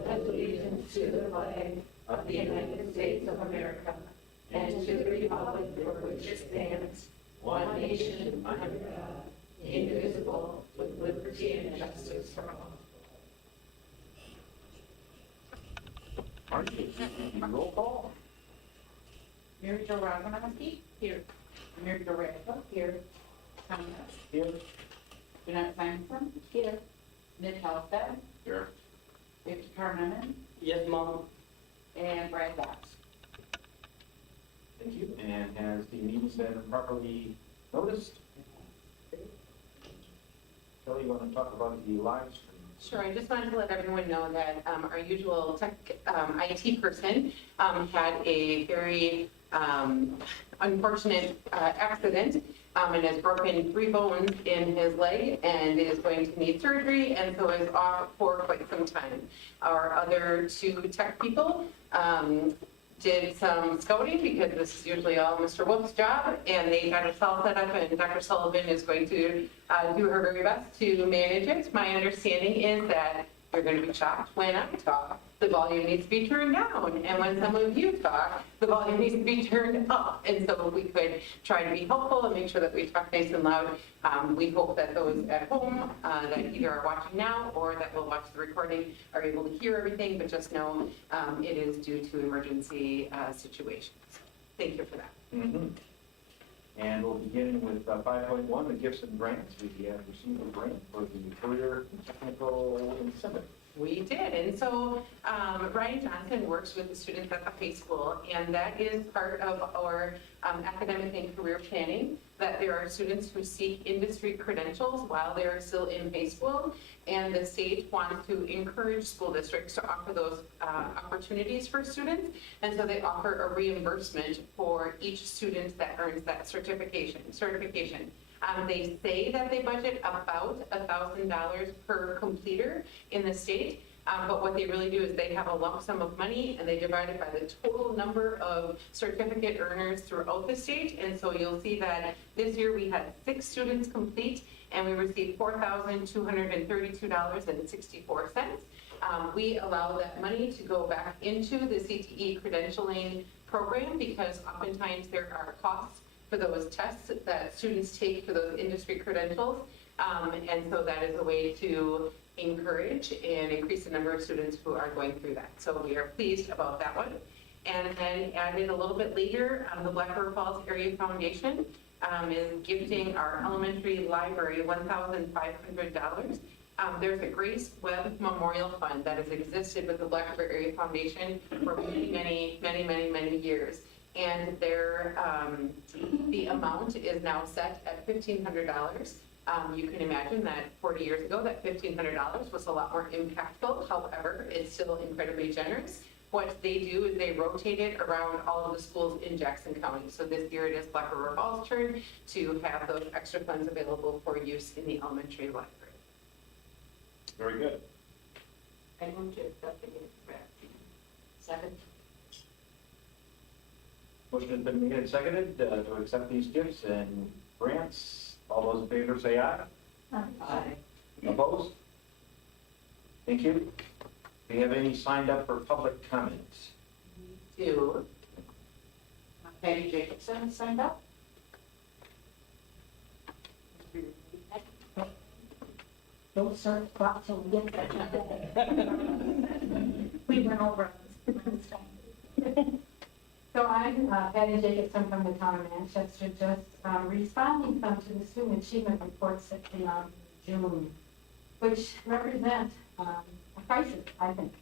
pledge allegiance to the flag of the United States of America and to the republic for which it stands, one nation under God, indivisible, with liberty and justice for all. Roll call. Mary Jo Romanowski, here. Mary Jo Radcliffe, here. Thomas, Here. Jeanette Sansom, here. Nick Halstead, Here. Victor Carmen, Yes, Mom. and Brad Dox. Thank you. And has the meeting been properly noticed? Kelly, you want to talk about the live stream? Sure, I just wanted to let everyone know that our usual tech IT person had a very unfortunate accident and has broken 3 bones in his leg and is going to need surgery, and so is off for quite some time. Our other 2 tech people did some scouting, because this is usually all Mr. Wolf's job, and they got us all set up, and Dr. Sullivan is going to do her very best to manage it. My understanding is that you're going to be shocked when I talk, the volume needs to be turned down, and when some of you talk, the volume needs to be turned up, and so we could try to be helpful and make sure that we talk nice and loud. We hope that those at home that either are watching now or that will watch the recording are able to hear everything, but just know it is due to emergency situations. Thank you for that. Mm-hmm. And we'll begin with 5.1, the gifts and grants. We have received a grant for the Career and Technical Incentive. We did, and so Ryan Johnson works with the students at the high school, and that is part of our academic and career planning, that there are students who seek industry credentials while they are still in high school, and the state wants to encourage school districts to offer those opportunities for students, and so they offer a reimbursement for each student that earns that certification. They say that they budget about $1,000 per completer in the state, but what they really do is they have a lump sum of money and they divide it by the total number of certificate earners throughout the state. And so you'll see that this year we had 6 students complete and we received $4,232.64. We allow that money to go back into the CTE credentialing program, because oftentimes there are costs for those tests that students take for those industry credentials. And so that is a way to encourage and increase the number of students who are going through that. So we are pleased about that one. And then added a little bit later, the Black River Falls Area Foundation is gifting our elementary library $1,500. There's a Grace Webb Memorial Fund that has existed with the Black River Area Foundation for many years. And their the amount is now set at $1,500. You can imagine that 40 years ago, that $1,500 was a lot more impactful. However, it's still incredibly generous. What they do is they rotate it around all of the schools in Jackson County. So this year it is Black River Falls' turn to have those extra funds available for use in the elementary library. Very good. I moved to accept the gift. Second. Motion has been made and seconded to accept these gifts and grants. All those in favor say aye. Aye. Opposed? Thank you. Do you have any signed up for public comments? Do. Patty Jacobson signed up. Don't start the clock till we get there. We went over it last time. So I'm Patty Jacobson from the town of Manchester, just responding to the student achievement reports that came out in June, which represent a crisis, I think.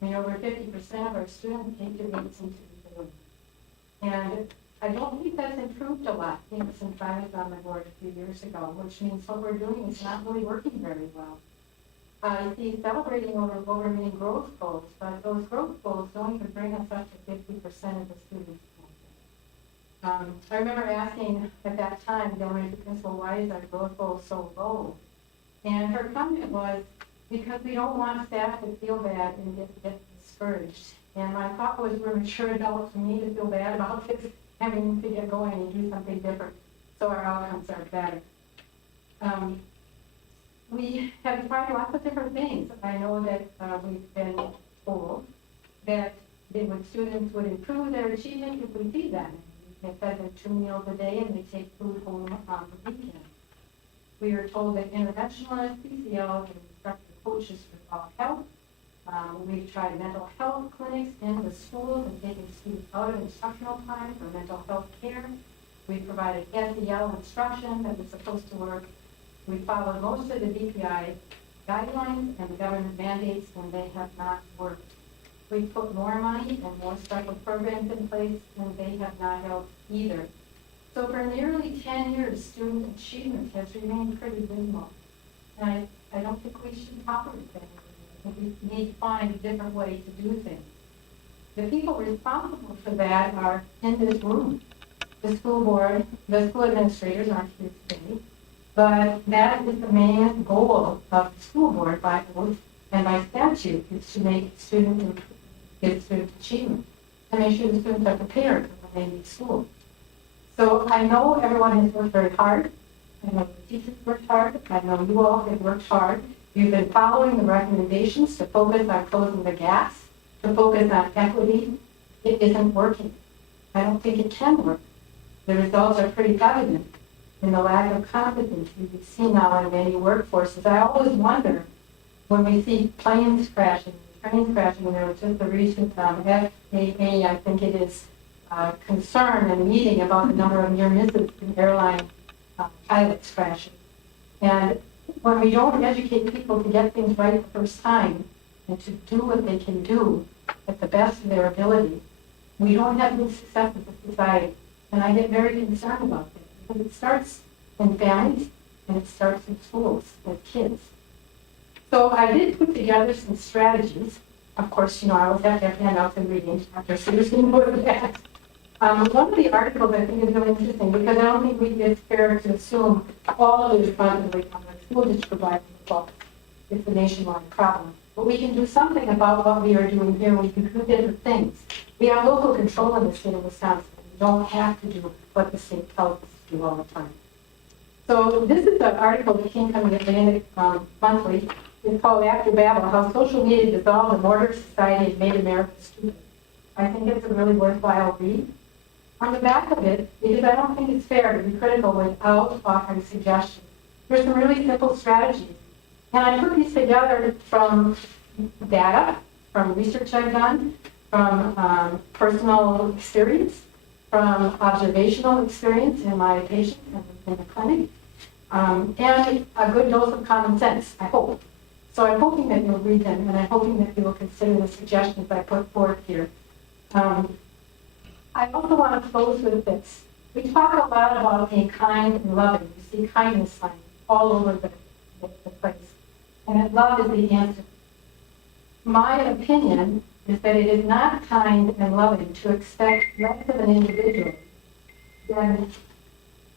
I mean, over 50% of our students take their grades into the room. And I don't think that's improved a lot, since I was on the board a few years ago, which means what we're doing is not really working very well. He's celebrating over many growth goals, but those growth goals don't even bring us up to 50% of the students. I remember asking at that time, the elementary principal, why is our growth goal so low? And her comment was, because we don't want staff to feel bad and get discouraged. And my thought was, we're mature adults, we need to feel bad about this, having to get going and do something different so our outcomes are better. We have tried lots of different things. I know that we've been improve their achievement if we feed them. They fed them 2 meals a day and they take food home on the weekend. We are told that interventionalists, PCL, and instructor coaches for all health. We've tried mental health clinics in the schools and taken students out of instructional time for mental health care. We provided SEL instruction that was supposed to work. We followed most of the DPI guidelines and government mandates, and they have not worked. We put more money and more special programs in place, and they have not helped either. So for nearly 10 years, student achievement has remained pretty dismal. And I don't think we should tolerate that. I think we need to find a different way to do things. The people responsible for that are in this room. The school board, the school administrators aren't here today, but that is the main goal of the school board by oath and by statute, is to make student achievement, and make sure the students are prepared for when they leave school. So I know everyone has worked very hard. I know the teachers worked hard. I know you all have worked hard. You've been following the recommendations to focus on closing the gaps, to focus on equity. It isn't working. I don't think it can work. The results are pretty evident in the lack of competency we see now in many workforces. I always wonder when we see planes crashing, trains crashing, and there was just a recent FAA, I think it is, concern and meeting about the number of near misses in airline pilots crashing. And when we don't educate people to get things right the first time and to do what they can do at the best of their ability, we don't have good success as a society. And I get very concerned about that because it starts in families and it starts in schools with kids. So I did put together some strategies. Of course, I always have to have handouts and reading after seriously more than that. One of the articles I think is really interesting because I don't think it's fair to assume all of the responsibility on the school district provides the fault. It's a nationwide problem. But we can do something about what we are doing here. We can do different things. We have local control in the state of Wisconsin. We don't have to do what the state tells us to do all the time. So this is an article that came from the Atlantic Monthly. It's called After Babel, How Social Media Dissolved an Ordered Society and Made America Stupid. I think it's a really worthwhile read. On the back of it, because I don't think it's fair to be critical without offering suggestions, there's some really simple strategies. And I put these together from data, from research I've done, from personal experience, from observational experience in my patients in the clinic, and a good dose of common sense, I hope. So I'm hoping that you'll read them, and I'm hoping that you will consider the suggestions I put forth here. I also want to close with this. We talk a lot about being kind and loving. You see kindness signs all over the place. And that love is the answer. My opinion is that it is not kind and loving to expect less of an individual than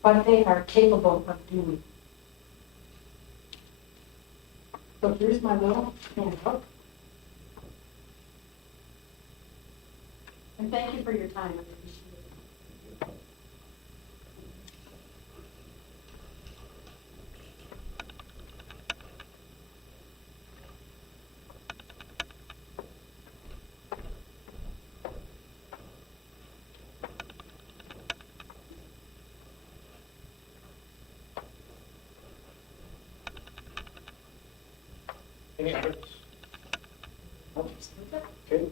what they are capable of doing. So here's my little handout. And thank you for your time. I appreciate it. Any others? Okay.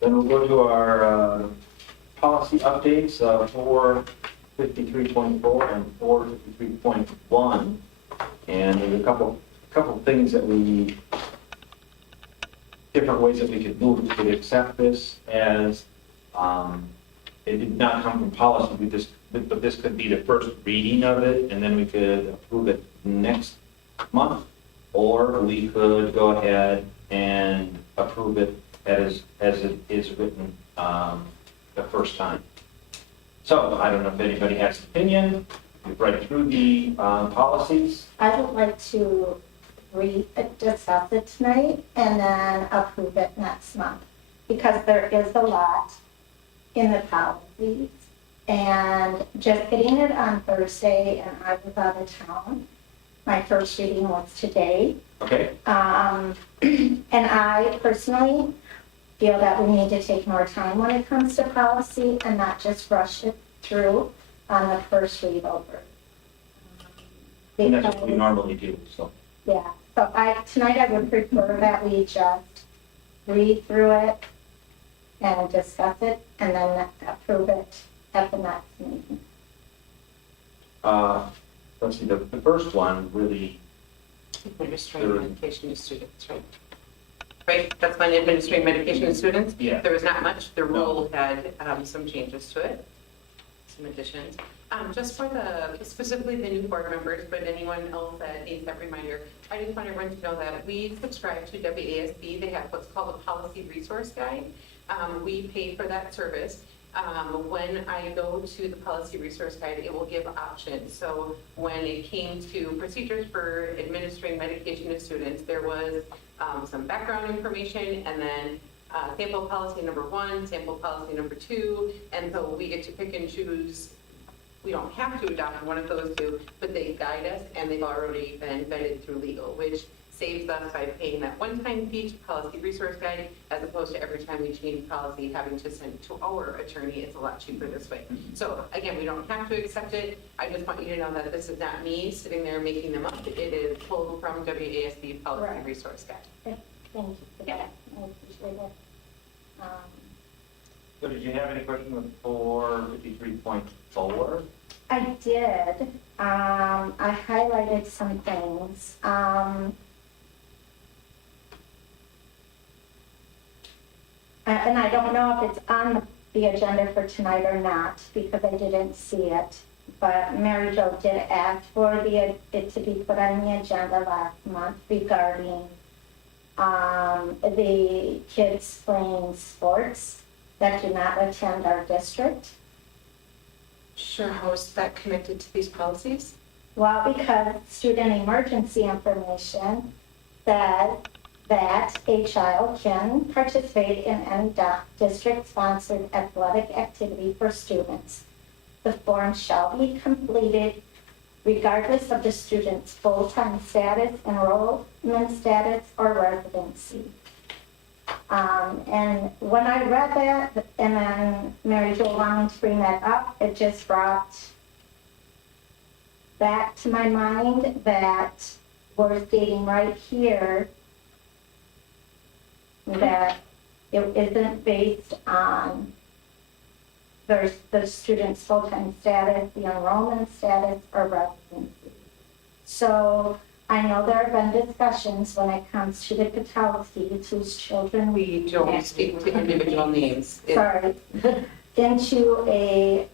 Then we'll go to our policy updates, 453.4 and 453.1. And there's a couple things that different ways that we could move. We could accept this as, it did not come from policy, but this could be the first reading of it, and then we could approve it next month. Or we could go ahead and approve it as it is written the first time. So I don't know if anybody has an opinion. We've read through the policies. I would like to discuss it tonight and then approve it next month because there is a lot in the policies. And just getting it on Thursday, and I was out of town. My first reading was today. Okay. And I personally feel that we need to take more time when it comes to policy and not just rush it through on the first read over. And that's what we Because- normally do, so. Yeah, so tonight I would prefer that we just read through it and discuss it and then approve it at the next meeting. Let's see, the first one really, Administering medication to students, right? Right, that's when administering medication to students? Yeah. There was not much, the rule had some changes to it, some additions. Just for specifically the new board members, but anyone else that needs that reminder, I just want everyone to know that we subscribe to WASB. They have what's called a policy resource guide. We pay for that service. When I go to the policy resource guide, it will give options. So when it came to procedures for administering medication to students, there was some background information and then sample policy number 1, sample policy number 2, and so we get to pick and choose. We don't have to adopt one of those two, but they guide us and they've already been vetted through legal, which saves us by paying that one-time fee to policy resource guide, as opposed to every time we change policy, having to send it to our attorney. It's a lot cheaper this way. So again, we don't have to accept it. I just want you to know that this is not me sitting there making them up. It is pulled from WASB policy Right. resource guide. Thank you for that. I appreciate it. so did you have any questions with 453.4? I did. I highlighted some things. And I don't know if it's on the agenda for tonight or not, because I didn't see it. But Mary Jo did ask for it to be put on the agenda last month regarding the kids playing sports that do not attend our district. Sure, how is that connected to these policies? Well, because student emergency information says that a child can participate in any district-sponsored athletic activity for students. The form shall be completed regardless of the student's full-time status, enrollment status, or residency. And when I read that, and then Mary Jo wanted to bring that up, it just brought back to my mind that we're stating right here that it isn't based on the student's full-time status, the enrollment status, or residency. So I know there have been discussions when it comes to the Petalskis, whose children We don't speak to individual names. sorry, into a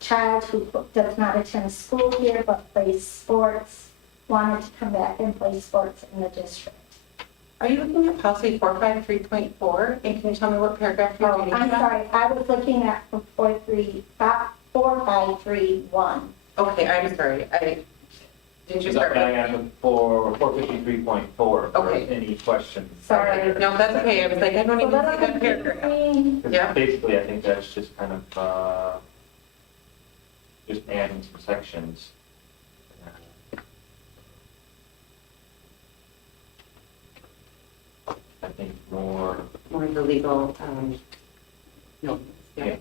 child who does not attend school here but plays sports, wanted to come back and play sports in the district. Are you looking at policy 453.4? And can you tell me what paragraph you're Oh, reading? I'm from? sorry, I was looking at 4531. Okay, I'm sorry. Didn't you start? I got for 453.4. Okay. Any questions? Sorry. No, that's okay. I was like, I don't So even see that that paragraph. Because Yeah. basically, I think that's just kind of, just adding some sections. I think more, More of the legal, no. yeah.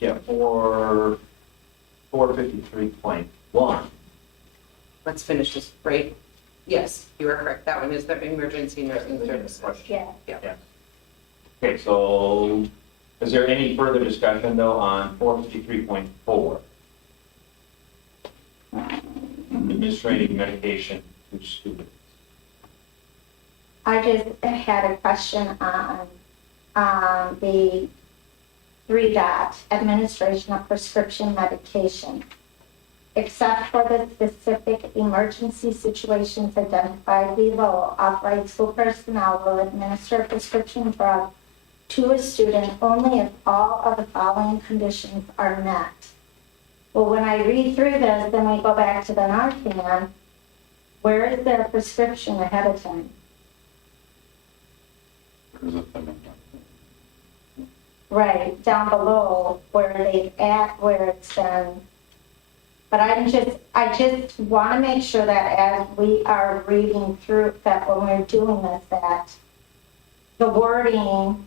Yeah, for 453.1. Let's finish this, right? Yes, you are correct. That one is the emergency nursing services. Yeah. Yeah. Okay, so is there any further discussion though on 453.4? Administrating medication to students. I just had a question on the 3 dot, administration of prescription medication. Except for the specific emergency situations identified below, authorized school personnel will administer a prescription drug to a student only if all of the following conditions are met. Well, when I read through this, then we go back to the Narcan, where is their prescription ahead of time? Right, down below where where it's been. But I just want to make sure that as we are reading through, that when we're doing this, that the wording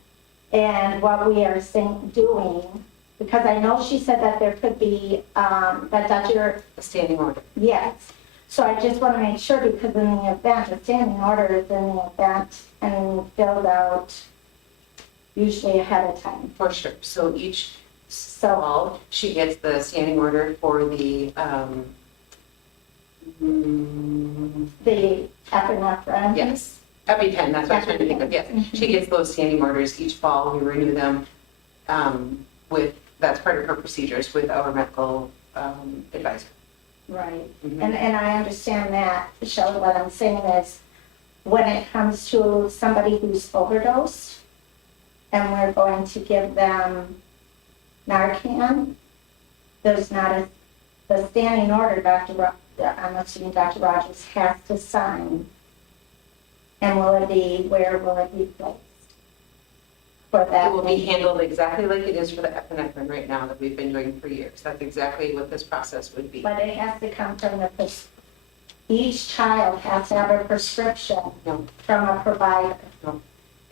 and what we are doing, because I know she said that there could be, that Dr. A standing order. Yes, so I just want to make sure, because in the event, the standing order is in the event and filled out usually ahead of time. For sure. So each So, fall, she gets the standing order for the, the epinephrine. yes, EpiPen, that's what I was trying to think of, yes. She gets those standing orders each fall, we renew them with, that's part of her procedures with our medical advisor. Right, Mhm. and I understand that, Shelley, what I'm saying is, when it comes to somebody who's overdosed, and we're going to give them Narcan, there's not a, the standing order, I'm assuming Dr. Rogers has to sign. And will it be, where will it be placed? For that. It will be handled exactly like it is for the epinephrine right now that we've been doing for years. That's exactly what this process would be. But it has to come from the, each child has to have a prescription No. from a provider.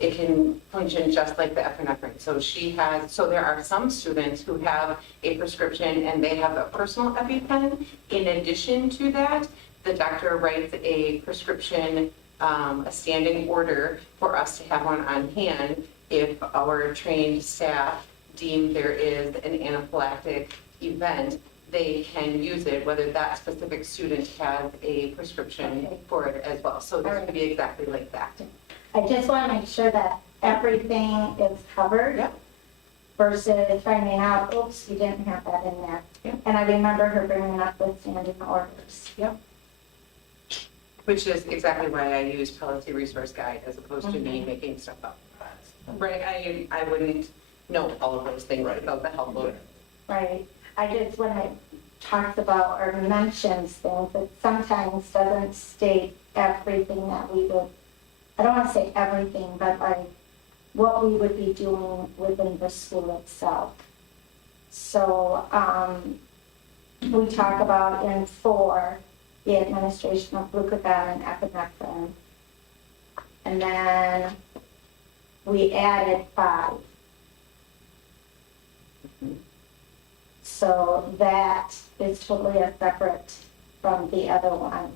It can function just like the epinephrine. So so there are some students who have a prescription and they have a personal EpiPen. In addition to that, the doctor writes a prescription, a standing order for us to have one on hand if our trained staff deem there is an anaphylactic event. They can use it, whether that specific student has a prescription for it as well. So this would be exactly like that. I just want to make sure that everything is covered. Yep. Versus finding out, oops, you didn't have that in there. Yep. And I remember her bringing up the standing orders. Yep. Which is exactly why I use Policy Resource Guide as opposed to me making stuff up. Right, I wouldn't know all of those things without the help of. Right. I just, when it talks about or mentions things, it sometimes doesn't state everything that we would, I don't want to say everything, but like what we would be doing within the school itself. So, we talk about in 4, the administration of glucagon and epinephrine. And then we added 5. So that is totally a separate from the other one.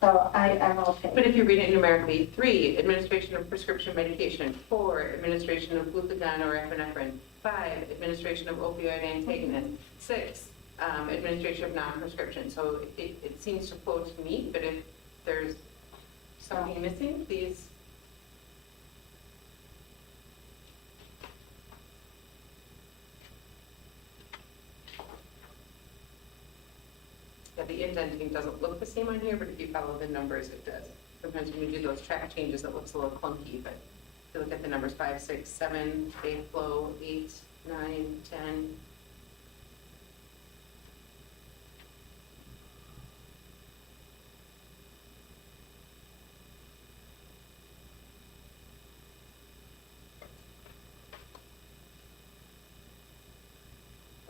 So I'm okay. But if you read it numerically, 3, administration of prescription medication. 4, administration of glucagon or epinephrine. 5, administration of opioid antagonist. 6, administration of non-prescription. So it seems to flow to me, but if there's something missing, please. Yeah, the indenting doesn't look the same on here, but if you follow the numbers, it does. Sometimes when we do those track changes, it looks a little clunky, but if you look at the numbers 5, 6, 7, they flow 8, 9, 10.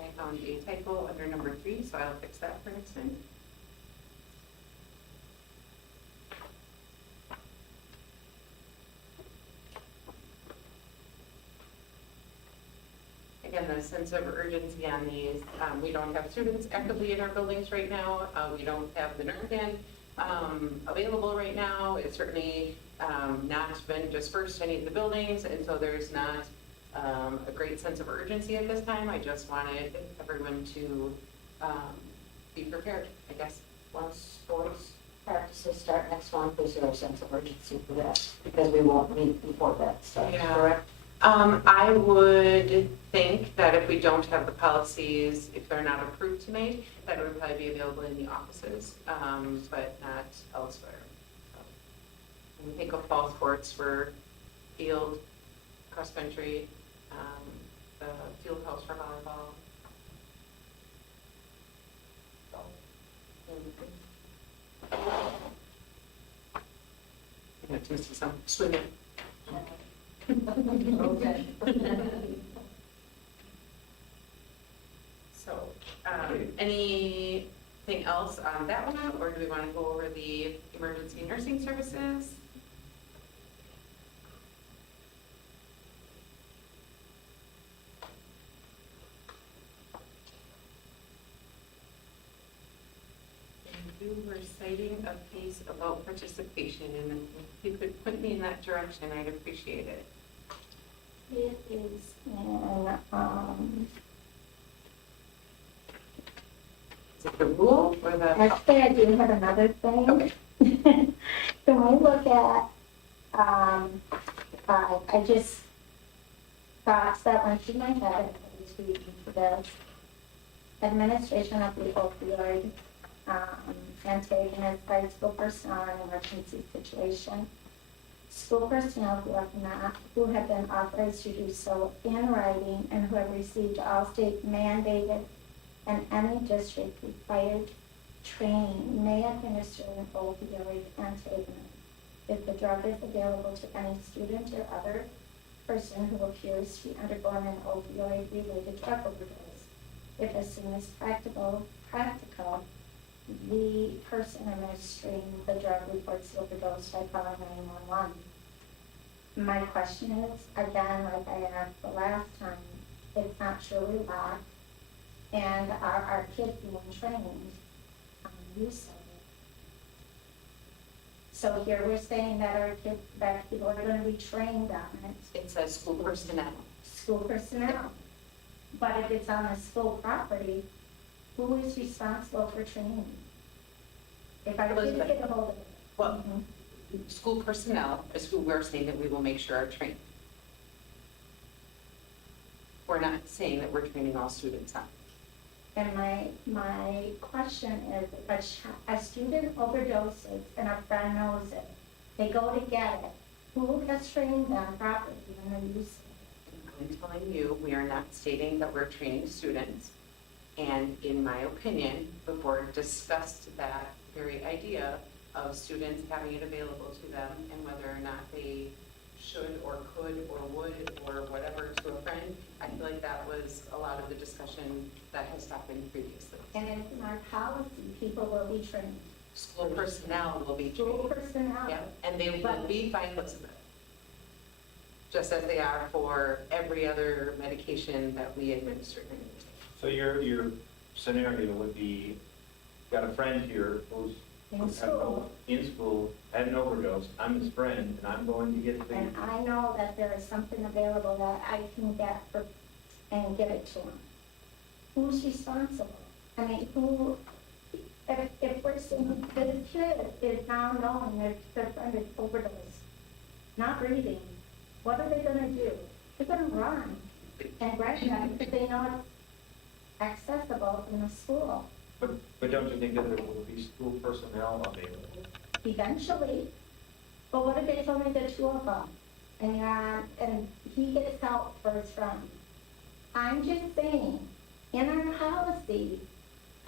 I found a typo under number 3, so I'll fix that for next time. Again, the sense of urgency on these, we don't have students actively in our buildings right now. We don't have the Narcan available right now. It's certainly not been dispersed to any of the buildings, and so there's not a great sense of urgency at this time. I just wanted everyone to be prepared, I guess. Once sports practices start next month, is there a sense of urgency for that? Because we won't meet before that starts, Yeah. correct? I would think that if we don't have the policies, if they're not approved tonight, that it would probably be available in the offices, but not elsewhere. When we think of fall sports for field, cross-country, the field house for volleyball. You have to see some swimming. Okay. So, anything else on that one, or do we want to go over the emergency nursing services? And you were citing a piece about participation, and if you could point me in that direction, I'd appreciate it. It is Is it the rule or the? actually, I do have another thing. Okay. When we look at, I just thoughts that went through my head as I was reading for this. Administration of the opioid antagonist by school personnel in emergency situation. School personnel who have been authorized to do so in writing and who have received all state mandated and any district required training may administer an opioid antagonist if the drug is available to any student or other person who appears to be undergoing an opioid-related drug overdose. If as soon as practical, the person administering the drug reports the overdose by calling 911. My question is, again, like I asked the last time, it's not truly locked, and are our kids being trained on the use of it? So here we're saying that our kids, that people are going to be trained on it, It says school personnel. school personnel. But if it's on a school property, who is responsible for training? If our kids get a hold of it. Well, school personnel is who we're saying that we will make sure are trained. We're not saying that we're training all students on. And my question is, if a student overdoses and a friend knows it, they go to get it, who has trained them properly in the use of it? I'm telling you, we are not stating that we're training students. And in my opinion, the board discussed that very idea of students having it available to them and whether or not they should or could or would or whatever to a friend. I feel like that was a lot of the discussion that has happened previously. And in our policy, people will be trained. School personnel will be School trained. personnel. Yeah, and they will be fine listeners. Just as they are for every other medication that we administer. So your scenario would be, got a friend here who's In school. in school, had an overdose, I'm his friend, and I'm going to get the, And I know that there is something available that I can get for, and give it to them. Who's responsible? I mean, if we're saying that a kid is now knowing that their friend is overdosed, not breathing, what are they gonna do? They're gonna run and grab them because they know it's accessible in the school. but don't you think that there will be school personnel available? Eventually. But what if it's only the two of them? And he gets help for his friend? I'm just saying, in our policy,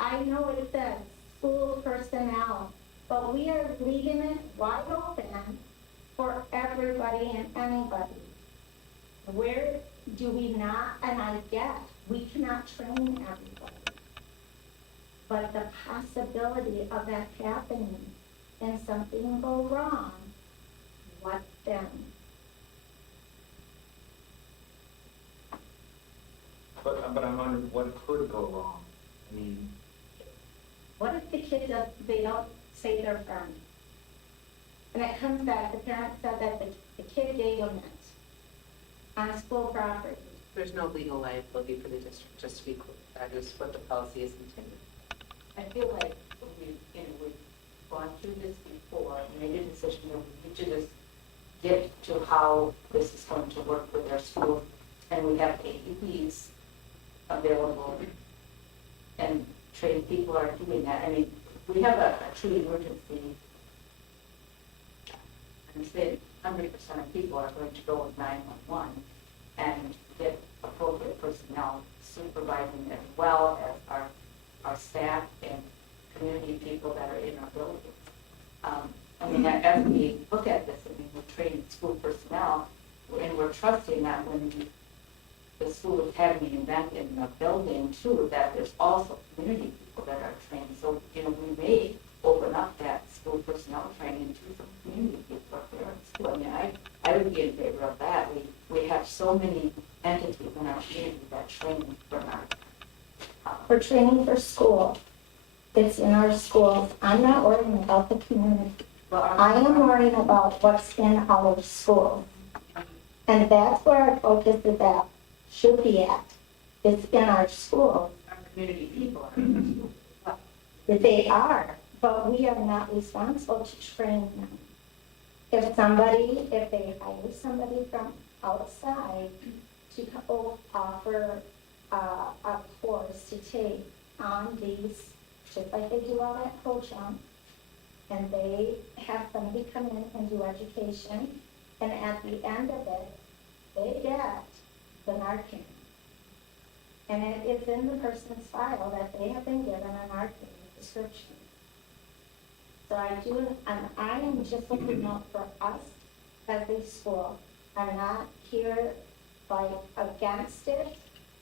I know it says school personnel, but we are leaving it wide open for everybody and anybody. Where do we not, and I get, we cannot train everybody. But the possibility of that happening and something go wrong, what then? But I'm wondering what could go wrong? I mean, What if the kid does, they don't say their friend? And it comes back, the parent said that the kid gave them it on school property. There's no legal liability for the district, just to be clear. That is what the policy is intended. I feel like we've gone through this before, and made a decision that we need to just get to how this is going to work with our school. And we have AEPs available, and trained people are doing that. I mean, we have a true emergency. I'm saying 100% of people are going to go with 911 and get appropriate personnel supervising as well as our staff and community people that are in our buildings. I mean, as we look at this, I mean, we're training school personnel, and we're trusting that when the school is having an event in the building too, that there's also community people that are trained. So, you know, we may open up that school personnel training to some community people up there at school. I mean, I would be in favor of that. We have so many entities in our community that train for our, For training for school, it's in our schools. I'm not worrying about the community. I am worrying about what's in our schools. And that's where our focus is at, should be at. It's in our schools. our community people are in the school. They are, but we are not responsible to train them. If they hire somebody from outside to offer a course to take on these, just like they do out at Coachum, and they have somebody come in and do education, and at the end of it, they get the Narcan. And it is in the person's file that they have been given a Narcan prescription. So I am just looking out for us as a school. I'm not here like against it,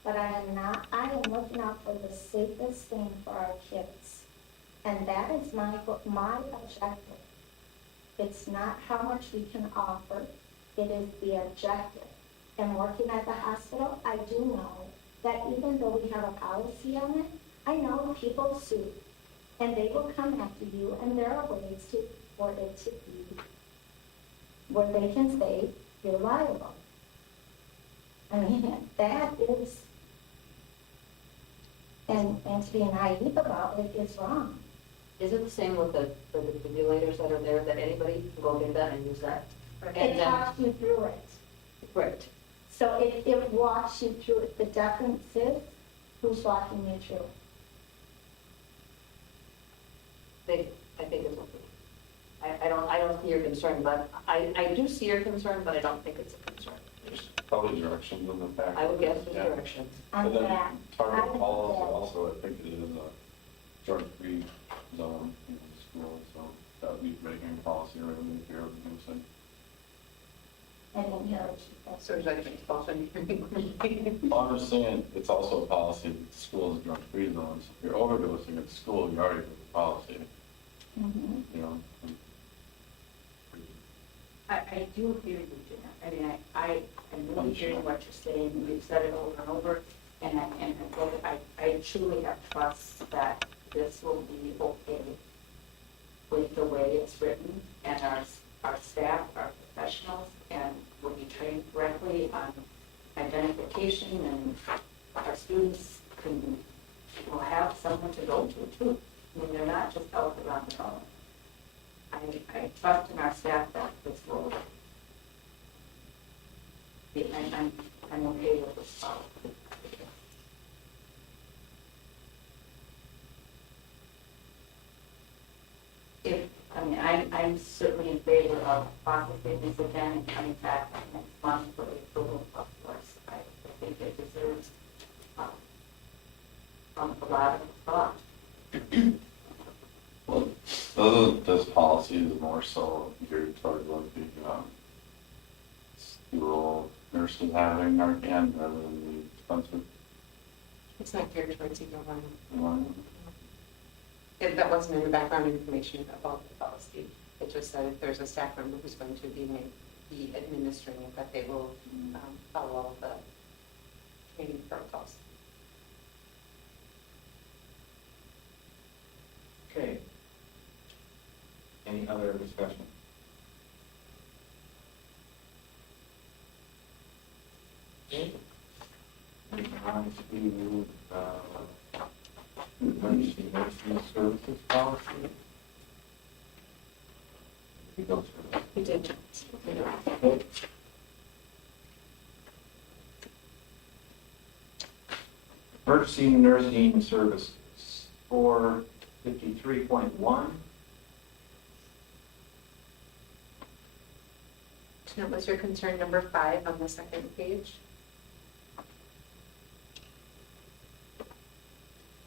but I am looking out for the safest thing for our kids. And that is my objective. It's not how much we can offer, it is the objective. And working at the hospital, I do know that even though we have a policy on it, I know people sue. And they will come after you, and there are ways for it to be, where they can say you're liable. I mean, that is, and to be naive about it is wrong. Is it the same with the defibrillators that are there, that anybody can go get that and use that? It talks you through it. Right. So it walks you through it. The difference is who's walking you through it. I think it's okay. I don't see your concern, but I do see your concern, but I don't think it's a concern. There's probably directions in the back. I would guess there's Yeah. directions. On And then that. target I would policy guess. also, I think it is a drug-free zone in the school, so that would be making policy right in here, I think. I didn't hear what you said. So would you like to expulsion? Well, I'm just saying, it's also a policy that the school is a drug-free zone, so if you're overdosing at the school, you already have a policy, Mhm. you know? I do hear you, Gina. I mean, I'm really hearing what you're saying. We've said it over and over, and I truly have trust that this will be okay with the way it's written, and our staff, our professionals, and will be trained correctly on identification, and our students will have someone to go to too. I mean, they're not just out around the phone. I trust in our staff that this will be, I'm okay with this policy. I'm certainly in favor of processing this again and coming back next month for the approval, of course. I think it deserves a lot of thought. Well, this policy is more so geared toward like the school nurses having Narcan rather than the dispenser. It's not geared towards either one. One. That wasn't in the background information about the policy. It just said if there's a staff member who's going to be administering it, that they will follow all of the training protocols. Okay. Any other discussion? Okay. Moving on to, emergency medicine services policy. We go through that. We did. Okay. Emergency nursing services, 453.1. That was your concern number 5 on the second page.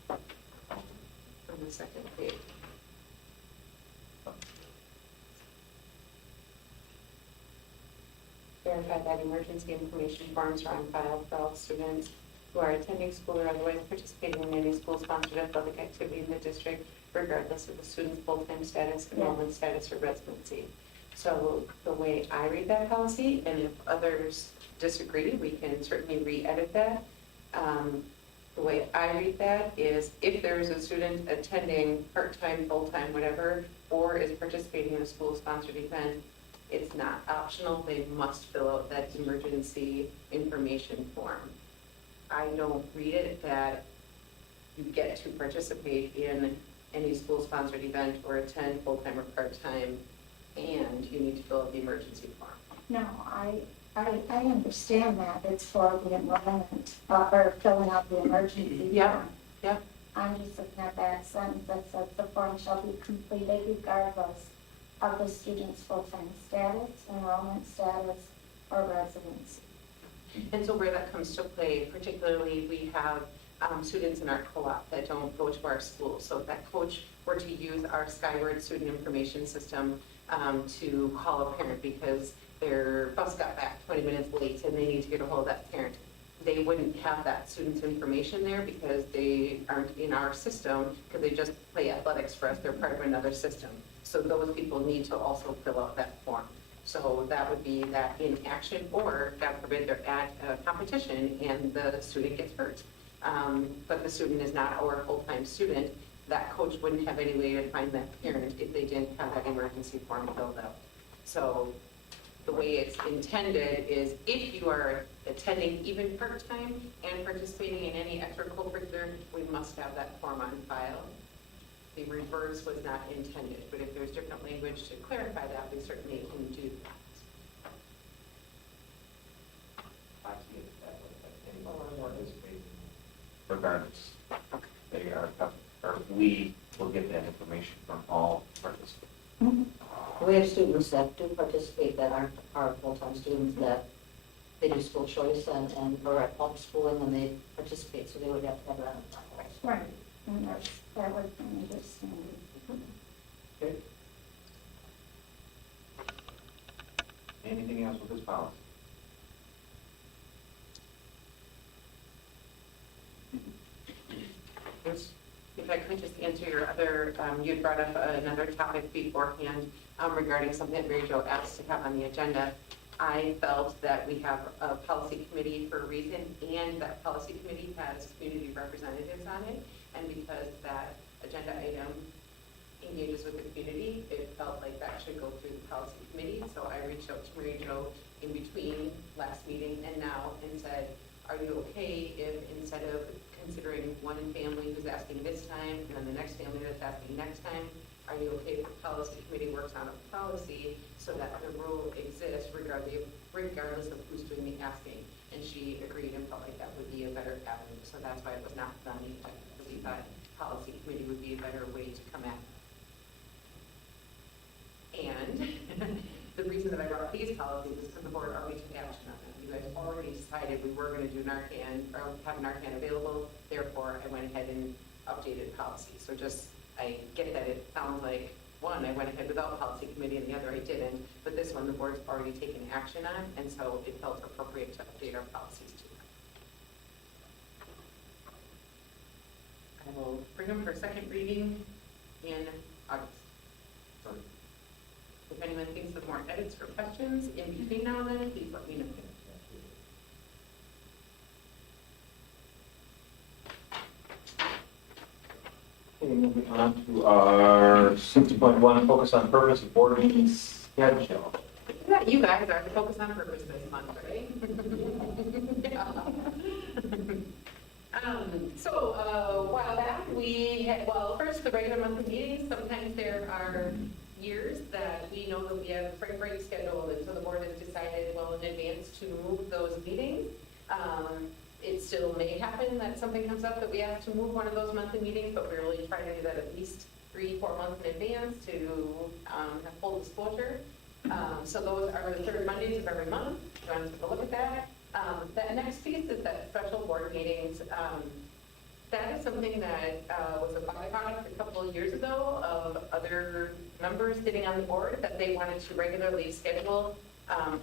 On the second page. verify that emergency information forms are on file for all students who are attending school or otherwise participating in any school-sponsored athletic activity in the district, regardless of the student's full-time status, enrollment status, or residency. So the way I read that policy, and if others disagree, we can certainly re-edit that. The way I read that is if there is a student attending part-time, full-time, whatever, or is participating in a school-sponsored event, it's not optional. They must fill out that emergency information form. I don't read it that you get to participate in any school-sponsored event or attend full-time or part-time, and you need to fill out the emergency form. No, I understand that, it's for the enrollment, or filling out the emergency Yeah, form. yeah. I'm just looking at that sentence that says the form shall be completed regardless of the student's full-time status, enrollment status, or residency. And so where that comes to play, particularly we have students in our co-op that don't go to our school. So if that coach were to use our Skyward student information system to call a parent because their bus got back 20 minutes late and they need to get a hold of that parent, they wouldn't have that student's information there because they aren't in our system because they just play athletics for us. They're part of another system. So those people need to also fill out that form. So that would be that in action, or God forbid they're at a competition and the student gets hurt. But the student is not our full-time student, that coach wouldn't have any way to find that parent if they didn't have that emergency form filled out. So the way it's intended is if you are attending even part-time and participating in any extracurricular, we must have that form on file. The reverse was not intended, but if there's different language to clarify that, we certainly can do that. Regardless, they are, or we will get that information from all participants. We have students that do participate that aren't our full-time students, that they do school choice and or at public schooling and they participate, so they would have to have that on file. Right. And that would be understanding. Okay. Anything else with this policy? Yes. If I could just answer your other, you had brought up another topic beforehand regarding something that Mary Jo asked to have on the agenda. I felt that we have a policy committee for a reason, and that policy committee has community representatives on it. And because that agenda item engages with the community, it felt like that should go through the policy committee. So I reached out to Mary Jo in between last meeting and now and said, are you okay if instead of considering one family who's asking this time and then the next family that's asking next time, are you okay if the policy committee works on a policy so that the rule exists regardless of who's doing the asking? And she agreed and felt like that would be a better avenue. So that's why it was not done yet, because we thought policy committee would be a better way to come at it. And the reason that I brought these policies is because the board already took action on them. You guys already decided we were going to do Narcan, or have Narcan available. Therefore, I went ahead and updated policy. So just, I get that it sounds like one, I went ahead without policy committee, and the other I didn't. But this one, the board's already taken action on, and so it felt appropriate to update our policies too. I will bring them for second reading in August. If anyone thinks of more edits or questions in between now and then, please let me know. Okay, moving on to our 6.1, focus on purpose of board meeting schedule. Yeah, you guys are the focus on purpose this month, right? Yeah. So a while back, we had, well, first the regular monthly meetings, sometimes there are years that we know that we have a spring break scheduled, and so the board has decided well in advance to move those meetings. It still may happen that something comes up that we have to move one of those monthly meetings, but we're really trying to do that at least 3-4 months in advance to have full disclosure. So those are the third Mondays of every month. If you want to take a look at that. That next piece is that special board meetings. That is something that was a byproduct a couple of years ago of other members sitting on the board that they wanted to regularly schedule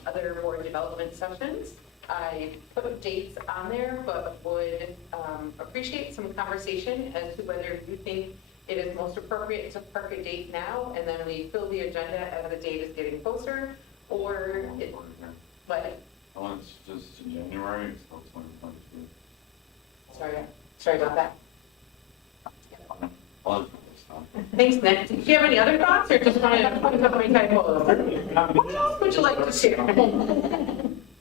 other board development sessions. I put dates on there, but would appreciate some conversation as to whether you think it is most appropriate to park a date now, and then we fill the agenda as the date is getting closer, or it, but, Oh, it's just in January, it's still 2022. sorry about that. I'll look at this now. Thanks, Nick. Do you have any other thoughts, or just want to point out my typos? What else would you like to share?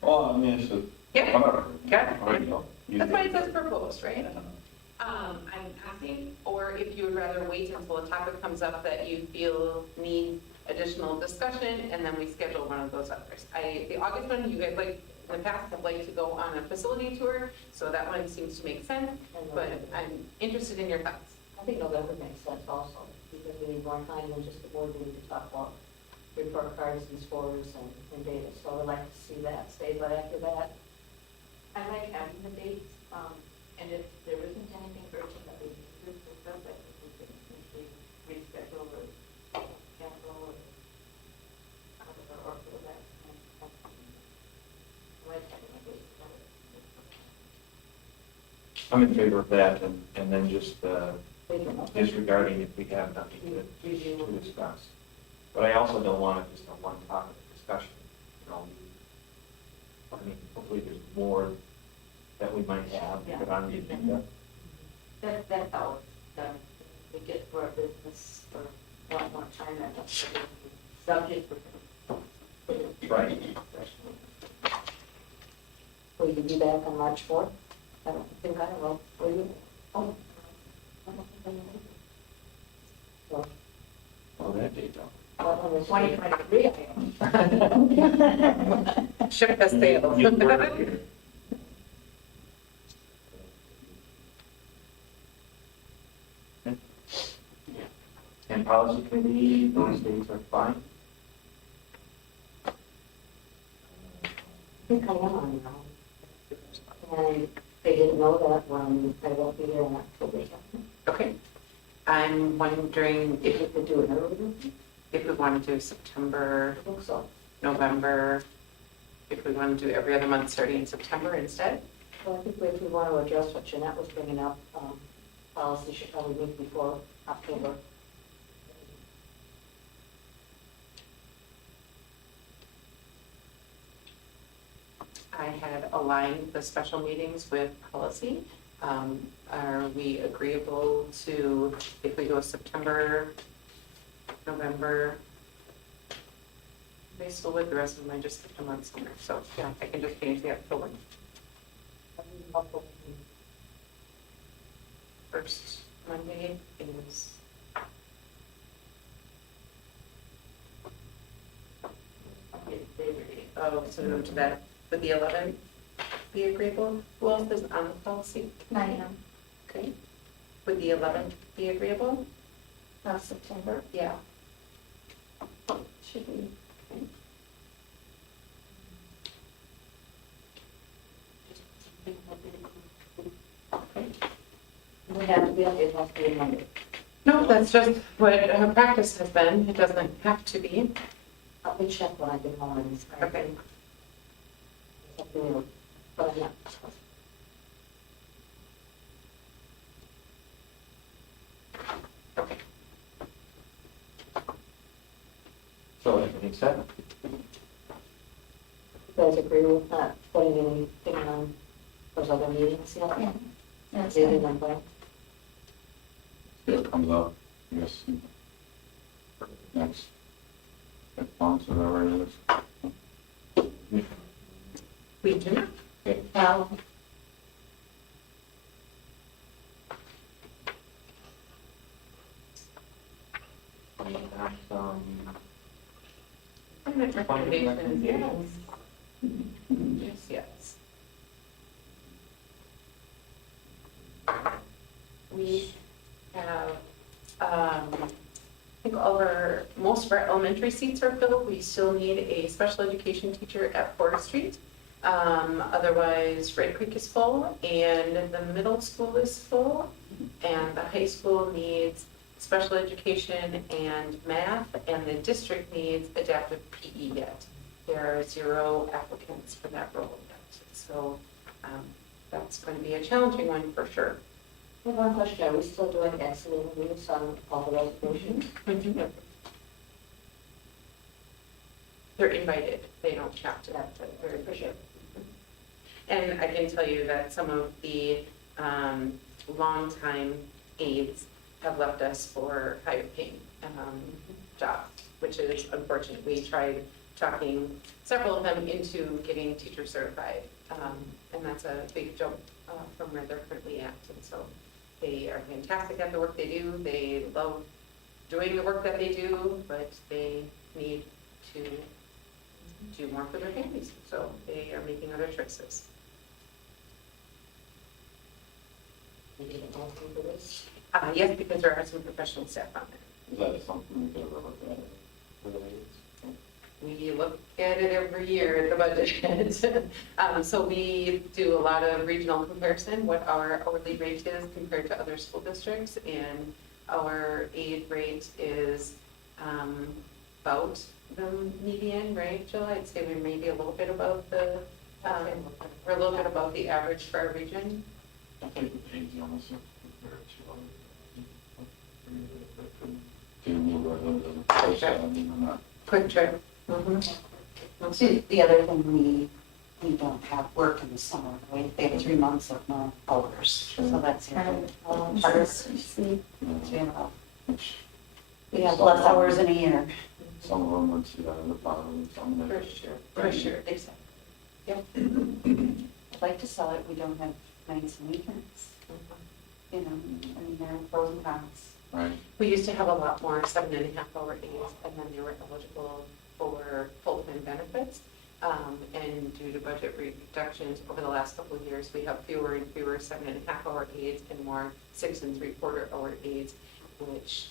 Well, I mean, it's just, Yeah, whatever. okay. All right, no. That's why it says proposed, right? I'm asking, or if you would rather wait until a topic comes up that you feel needs additional discussion, and then we schedule one of those others. The August one, you guys like, in the past have liked to go on a facility tour, so that one seems to make sense, but I'm interested in your thoughts. I think November makes sense also, because we need more time than just the board meeting to talk about report cards and scores and data. So I'd like to see that stay, but after that, I like having the dates, and if there isn't anything urgent that we need to discuss, I think we can essentially reschedule or cancel or for that. I like having the dates. I'm in favor of that, and then just disregarding if we have nothing to Review. discuss. But I also don't want it just a one topic discussion, you know. I mean, hopefully there's more that we might have to put on the agenda. That's how we get for our business for a lot more time and subject. Right. Will you be back on March 4th? I don't know, will you? Oh. Well, that date though. Well, on the 2023, I am. Ship has sailed. You were here. And policy committee, those dates are fine. I think I am on now. And they didn't know that when I won't be here in October. Okay. I'm wondering If if, we could do it earlier, if we want to do September, I think so. November, if we want to do every other month starting in September instead. Well, I think if we want to address what Jeanette was bringing up, policy should probably meet before October. I had aligned the special meetings with policy. Are we agreeable to, if we go September, November? They still with the rest of them, I just skipped a month somewhere, so yeah, I can just change the October. First Monday is. Oh, so no to that, would the 11th be agreeable? Who else is on the policy? 9 a.m. Okay. Would the 11th be agreeable? of September. Yeah. Should we? We have to be, it has to be Monday. No, that's just what practice has been. It doesn't have to be. Let me check when I get home and. Okay. But I'm not. Okay. So everything set? You guys agree with not putting anything on those other meetings yet? Yeah. That's Maybe fine. then, See what comes up, I guess, next, month or whatever it is. We do not. Well, We have some, Appointment recommendations, recommendations. yes. Yes, we have, I think most of our elementary seats are filled. We still need a special education teacher at Forest Street. Otherwise, Red Creek is full, and the middle school is full, and the high school needs special education and math, and the district needs adaptive PE yet. there are 0 applicants for that role yet. So that's going to be a challenging one for sure. I have one question, are we still doing exit interviews on all the resignations? They're invited, they don't have to. That's Very for sure. And I can tell you that some of the longtime aides have left us for higher paying jobs, which is unfortunate. We tried talking several of them into getting teacher certified, and that's a big jump from where they're currently at. And so they are fantastic at the work they do. They love doing the work that they do, but they need to do more for their families. So they are making other choices. We need a motion for this? Yes, because there are some professional staff on there. Is that something we could ever look at? For the aides? We look at it every year at the budget. So we do a lot of regional comparison, what our hourly rate is compared to other school districts. And our aid rate is about the median, right, Jill? I'd say we're maybe a little bit above the, we're a little bit above the average for our region. I think the aides almost compared to other. Do more rather than push that, I mean, I'm not. Quick trip. See, the other thing, we don't have work in the summer, right? They have 3 months of no hours, so that's And, harder. see, We have less hours in a year. Some of them would see that in the bottom, some of them. For sure. Exactly. Yep. I'd like to sell it, we don't have nights and weekends, you know, I mean, there are pros and cons. Right. We used to have a lot more 7.5-hour days, and then they were eligible for full-time benefits. And due to budget reductions over the last couple of years, we have fewer and fewer 7.5-hour aides and more 6 3/4-hour aides, which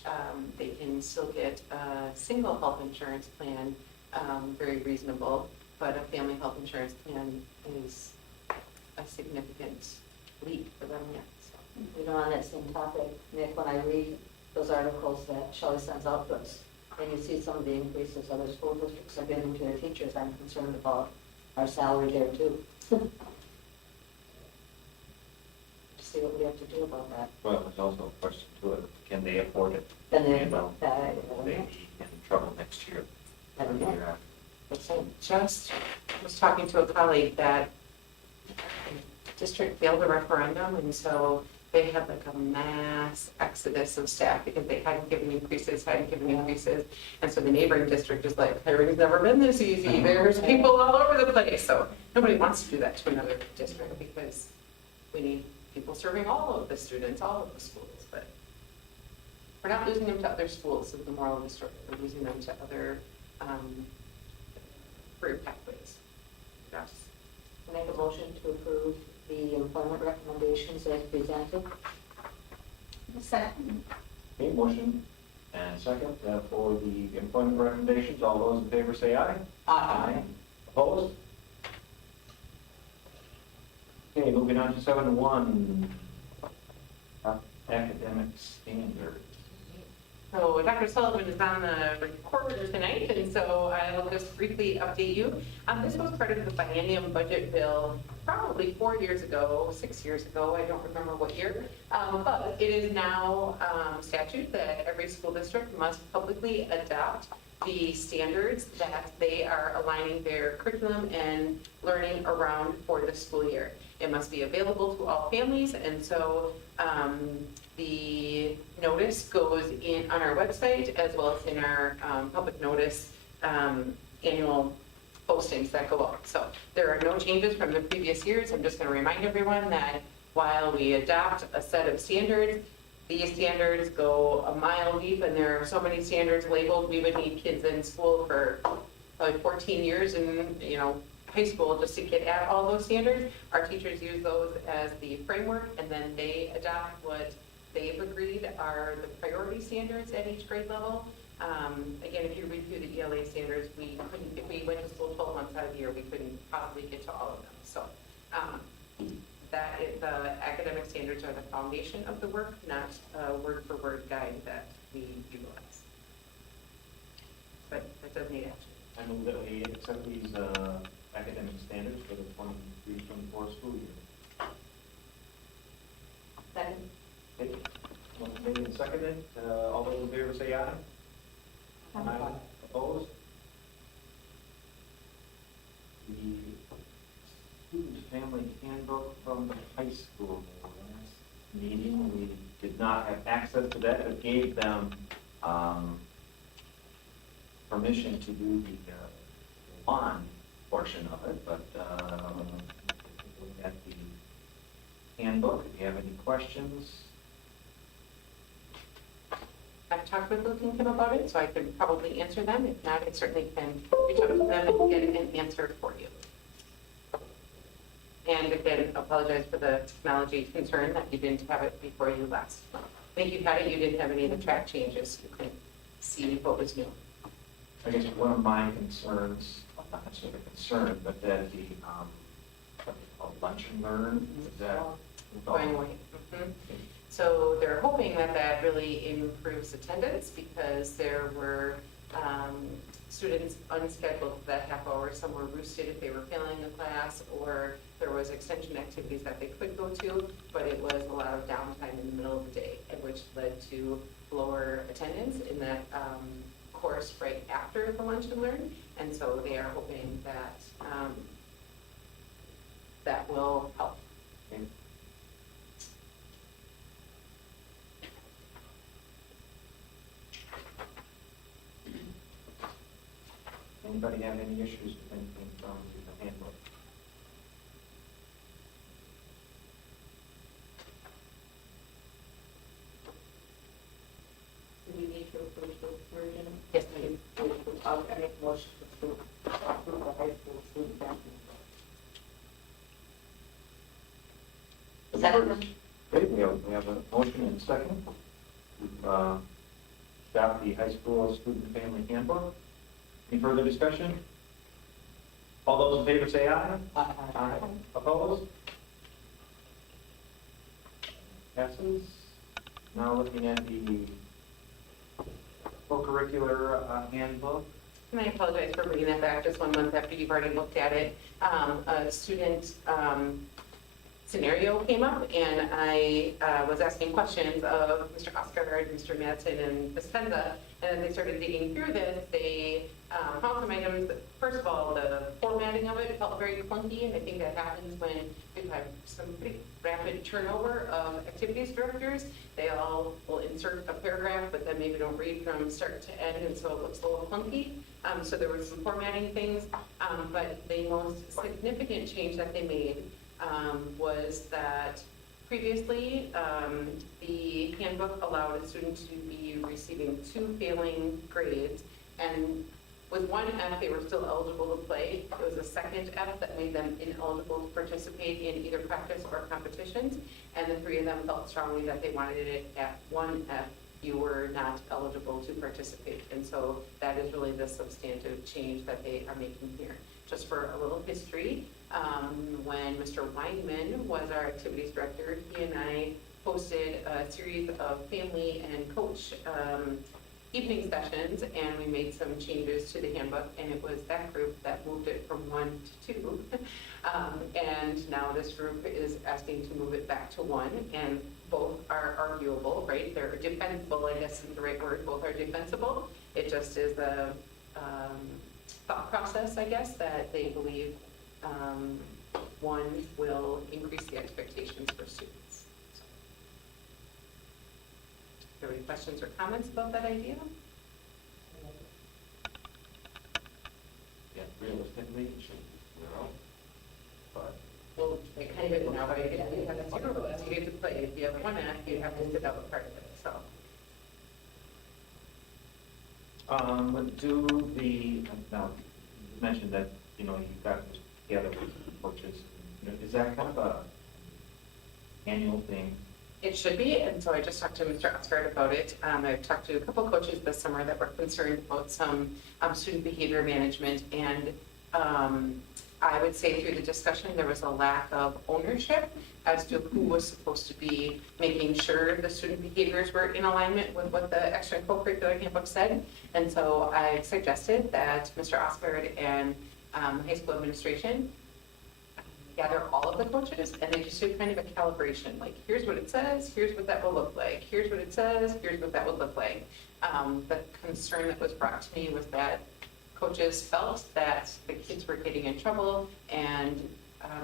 they can still get a single health insurance plan, very reasonable, but a family health insurance plan is a significant leap for them yet. So. You know, on that same topic, Nick, when I read those articles that Shelley sends out to us, and you see some of the increases other school districts are giving to their teachers, I'm concerned about our salary there too. See what we have to do about that. Well, there's also a question to it, can they afford it? And then, You know, I Will they be in trouble next year? don't know. So just was talking to a colleague that the district failed a referendum, and so they had like a mass exodus of staff because they hadn't given increases. And so the neighboring district is like, hiring's never been this easy. There's people all over the place. So nobody wants to do that to another district because we need people serving all of the students, all of the schools. But we're not losing them to other schools is the moral of the story. We're losing them to other career pathways. Yes. Make a motion to approve the employment recommendations as presented. second, Okay, motion and second for the employment recommendations. All those in favor say aye. Aye. Opposed? Okay, moving on to 7.1, academic standards. So Dr. Sullivan is on the recorder tonight, and so I will just briefly update you. This was part of the biennium budget bill probably 4 years ago, 6 years ago, I don't remember what year. But it is now statute that every school district must publicly adopt the standards that they are aligning their curriculum and learning around for the school year. It must be available to all families, and so the notice goes in on our website as well as in our public notice annual postings that go out. So there are no changes from the previous years. I'm just going to remind everyone that while we adopt a set of standards, these standards go a mile deep, and there are so many standards labeled. We would need kids in school for probably 14 years in, high school just to get at all those standards. Our teachers use those as the framework, and then they adopt what they've agreed are the priority standards at each grade level. Again, if you read through the ELA standards, if we went to school 12 months out of the year, we couldn't possibly get to all of them. So the academic standards are the foundation of the work, not a word-for-word guide that we utilize. But that does need action. I move that we accept these academic standards for the 23-24 school year. Second. Okay. Motion made and seconded. All those in favor say aye. Aye. Opposed? The student family handbook from the high school. Last meeting, we did not have access to that, but gave them permission to do the lawn portion of it, but looking at the handbook, if you have any questions. I've talked with Luke and Kim about it, so I can probably answer them. If not, I certainly can reach out to them and get an answer for you. And again, apologize for the technology concern that you didn't have it before you last. I think you had it, you didn't have any of the track changes. You couldn't see what was new. I guess one of my concerns, well, not necessarily a concern, but that the lunch and learn, is that Going away. Mhm. So they're hoping that that really improves attendance because there were students unscheduled for that half hour. Some were roosted if they were failing a class, or there was extension activities that they could go to, but it was a lot of downtime in the middle of the day, which led to lower attendance in that course right after the lunch and learn. And so they are hoping that that will help. Anybody have any issues with anything from the handbook? Do we need to approve the version? Yes, please. I'll make a motion to approve the high school student family. Second. Okay, we have a motion and a second. We've got the high school student family handbook. Any further discussion? All those in favor say aye. Aye. Opposed? Passes. Now looking at the co-curricular handbook. And I apologize for bringing that back just 1 month after you've already looked at it. A student scenario came up, and I was asking questions of Mr. Oscar, Mr. Madsen, and Ms. Penza, and then they started digging through this. They found some items that, first of all, the formatting of it felt very clunky, and I think that happens when we've had some pretty rapid turnover of activities directors. They all will insert a paragraph, but then maybe don't read from start to end, and so it looks a little clunky. So there was some formatting things, but the most significant change that they made was that previously, the handbook allowed a student to be receiving 2 failing grades, and with 1 F, they were still eligible to play. It was a second F that made them ineligible to participate in either practice or competitions, and the 3 of them felt strongly that they wanted it at 1 F. You were not eligible to participate, and so that is really the substantive change that they are making here. Just for a little history, when Mr. Weinman was our activities director, he and I hosted a series of family and coach evening sessions, and we made some changes to the handbook, and it was that group that moved it from 1 to 2. And now this group is asking to move it back to 1, and both are arguable, right? They're defensible, I guess is the right word. Both are defensible. It just is a thought process, I guess, that they believe 1 will increase the expectations for students. So, are there any questions or comments about that idea? Yeah, realistically, it should be 0. But Well, they kind of do now, but if you have 0, you get to play. If you have 1 F, you have to sit out part of it, so. do the, now, you mentioned that, you've got this together with coaches. Is that kind of a annual thing? It should be, and so I just talked to Mr. Oscar about it. I've talked to a couple coaches this summer that were concerned about some student behavior management, and I would say through the discussion, there was a lack of ownership as to who was supposed to be making sure the student behaviors were in alignment with what the extra co-curricular handbook said. And so I suggested that Mr. Osford and high school administration gather all of the coaches and they just do kind of a calibration, like here's what it says, here's what that will look like, here's what it says, here's what that would look like. The concern that was brought to me was that coaches felt that the kids were getting in trouble and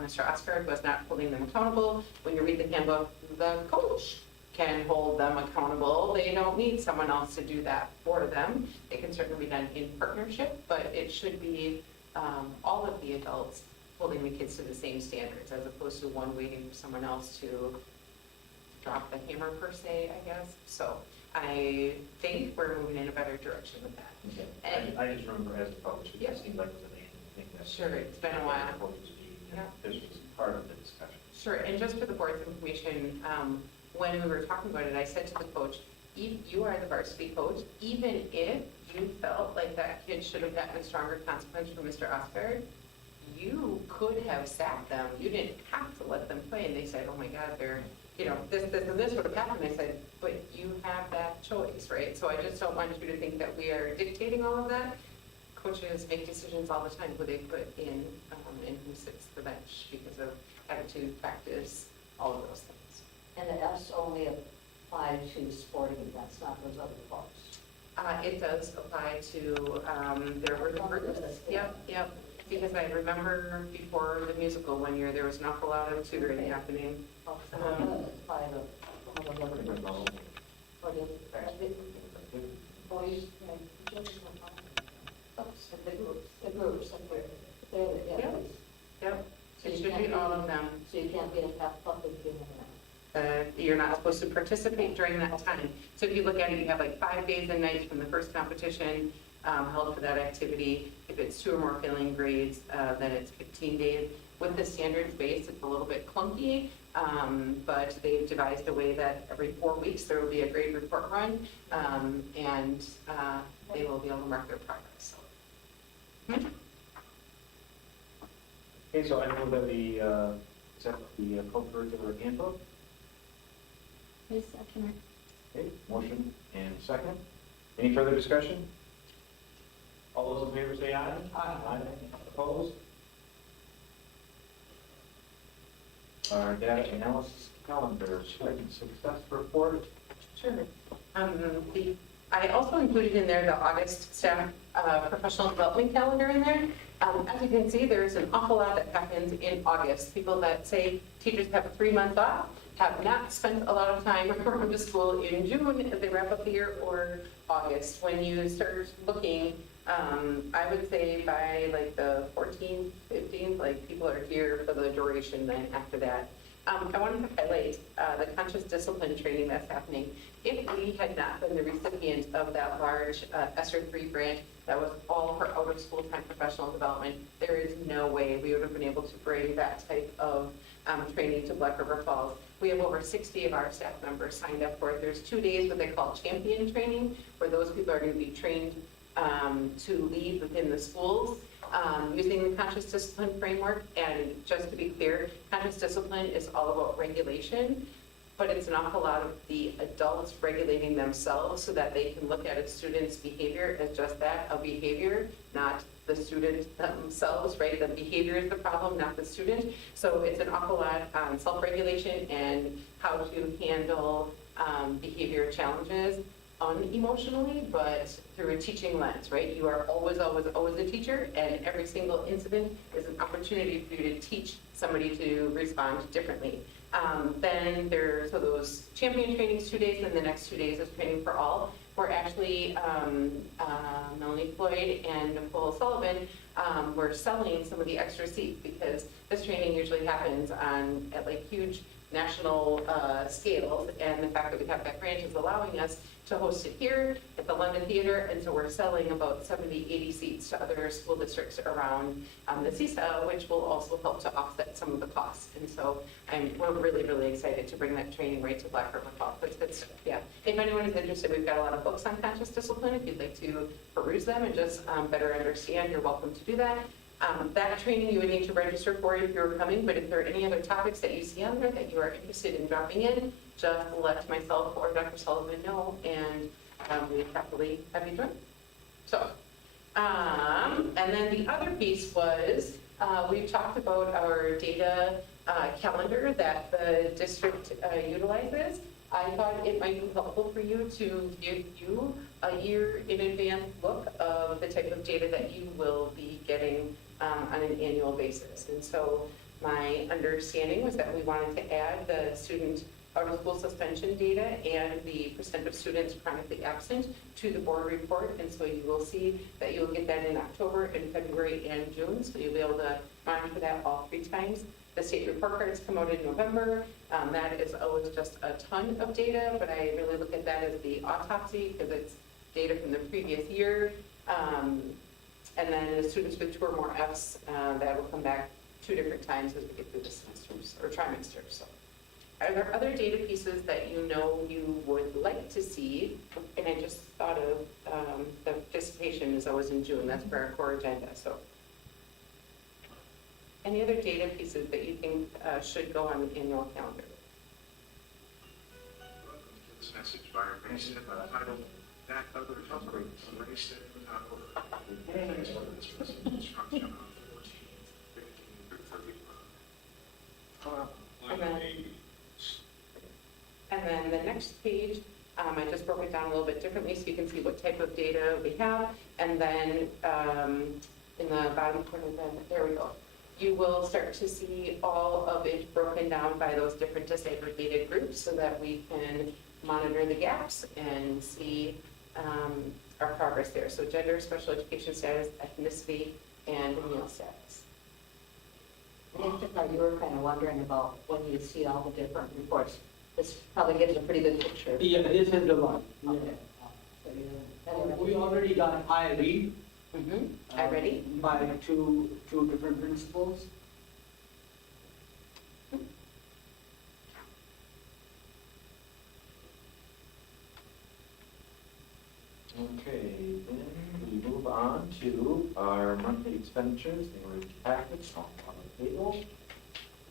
Mr. Oscar was not holding them accountable. When you read the handbook, the coach can hold them accountable. They don't need someone else to do that for them. It can certainly be done in partnership, but it should be all of the adults holding the kids to the same standards as opposed to one waiting for someone else to drop the hammer per se, I guess. So I think we're moving in a better direction with that. And I just remember as a coach, it Yeah. just seemed like it was an annual thing that. Sure, it's been a while. Coaches meeting, and Yeah. this was part of the discussion. Sure, and just for the board's information, when we were talking about it, I said to the coach, you are the varsity coach, even if you felt like that kid should have gotten a stronger consequence from Mr. Oscar, you could have sat them. You didn't have to let them play. And they said, oh my God, they're, this would have happened. I said, but you have that choice, right? So I just don't want you to think that we are dictating all of that. Coaches make decisions all the time who they put in and who sits the bench because of attitude, practice, all of those things. And the S only apply to sporting events, not those other clubs. It does apply to, there were groups. Yep. Because I remember before the musical one year, there was an awful lot of tutoring happening. Apply to all the other groups. Or the boys, the groups, they're, yeah. Yep, it should be all of them. So you can't be a half club if you have You're not supposed to participate during that time. So if you look at it, you have like 5 days and nights from the first competition held for that activity. If it's 2 or more failing grades, then it's 15 days. With the standards base, it's a little bit clunky, but they've devised a way that every 4 weeks there will be a grade report run, and they will be able to mark their progress. So. Okay, so I move that we accept the co-curricular handbook. Who's second? Okay, motion and second. Any further discussion? All those in favor say aye. Aye. Opposed? Our data analysis calendar, student success report. Sure. I also included in there the August staff professional development calendar in there. As you can see, there's an awful lot that happens in August. People that say teachers have 3 months off have not spent a lot of time around to school in June as they wrap up the year or August. When you start looking, I would say by like the 14th, 15th, like people are here for the duration then after that. I wanted to highlight the conscious discipline training that's happening. If we had not been the recipient of that large ESSER 3 grant that was all for out of school time professional development, there is no way we would have been able to bring that type of training to Black River Falls. We have over 60 of our staff members signed up for it. There's 2 days what they call champion training, where those people are going to be trained to lead within the schools using the conscious discipline framework. And just to be clear, conscious discipline is all about regulation, but it's an awful lot of the adults regulating themselves so that they can look at a student's behavior as just that, a behavior, not the student themselves, right? The behavior is the problem, not the student. So it's an awful lot on self-regulation and how to handle behavior challenges unemotionally, but through a teaching lens, right? You are always a teacher, and every single incident is an opportunity for you to teach somebody to respond differently. Then there's those champion trainings 2 days, and the next 2 days is training for all. We're actually, Melanie Floyd and Nicole Sullivan, we're selling some of the extra seats because this training usually happens at like huge national scales, and the fact that we have that grant is allowing us to host it here at the London Theater, and so we're selling about 70, 80 seats to other school districts around the CISA, which will also help to offset some of the costs. And so we're really, really excited to bring that training right to Black River Falls. It's good stuff, yeah. If anyone is interested, we've got a lot of books on conscious discipline. If you'd like to peruse them and just better understand, you're welcome to do that. That training you would need to register for if you're coming, but if there are any other topics that you see on there that you are interested in dropping in, just let myself or Dr. Sullivan know, and we'd happily have you join. So, and then the other piece was, we talked about our data calendar that the district utilizes. I thought it might be helpful for you to give you a year in advance look of the type of data that you will be getting on an annual basis. And so my understanding was that we wanted to add the student out-of-school suspension data and the percent of students chronically absent to the board report. And so you will see that you'll get that in October and February and June. So you'll be able to monitor that all 3 times. The state report cards come out in November. That is always just a ton of data, but I really look at that as the autopsy because it's data from the previous year. And then the students with 2 or more Fs, that will come back 2 different times as we get through the semesters or trimesters. So, are there other data pieces that you know you would like to see? And I just thought of the participation is always in June. That's for our core agenda. So, any other data pieces that you think should go on the annual calendar? This message by Race titled That Other Helper, Race Thanks for this message from John 14, 15 through 31. And then the next page, I just broke it down a little bit differently so you can see what type of data we have. And then in the bottom corner, there we go. You will start to see all of it broken down by those different disaggregated groups so that we can monitor the gaps and see our progress there. So gender, special education status, ethnicity, and meal status. You were kind of wondering about when you see all the different reports. This probably gives a pretty good picture. Yeah, this is the one. Yeah. Okay. We already done I read. I ready? By two different principles. Okay, then we move on to our monthly expenditures. They were in packets on the table.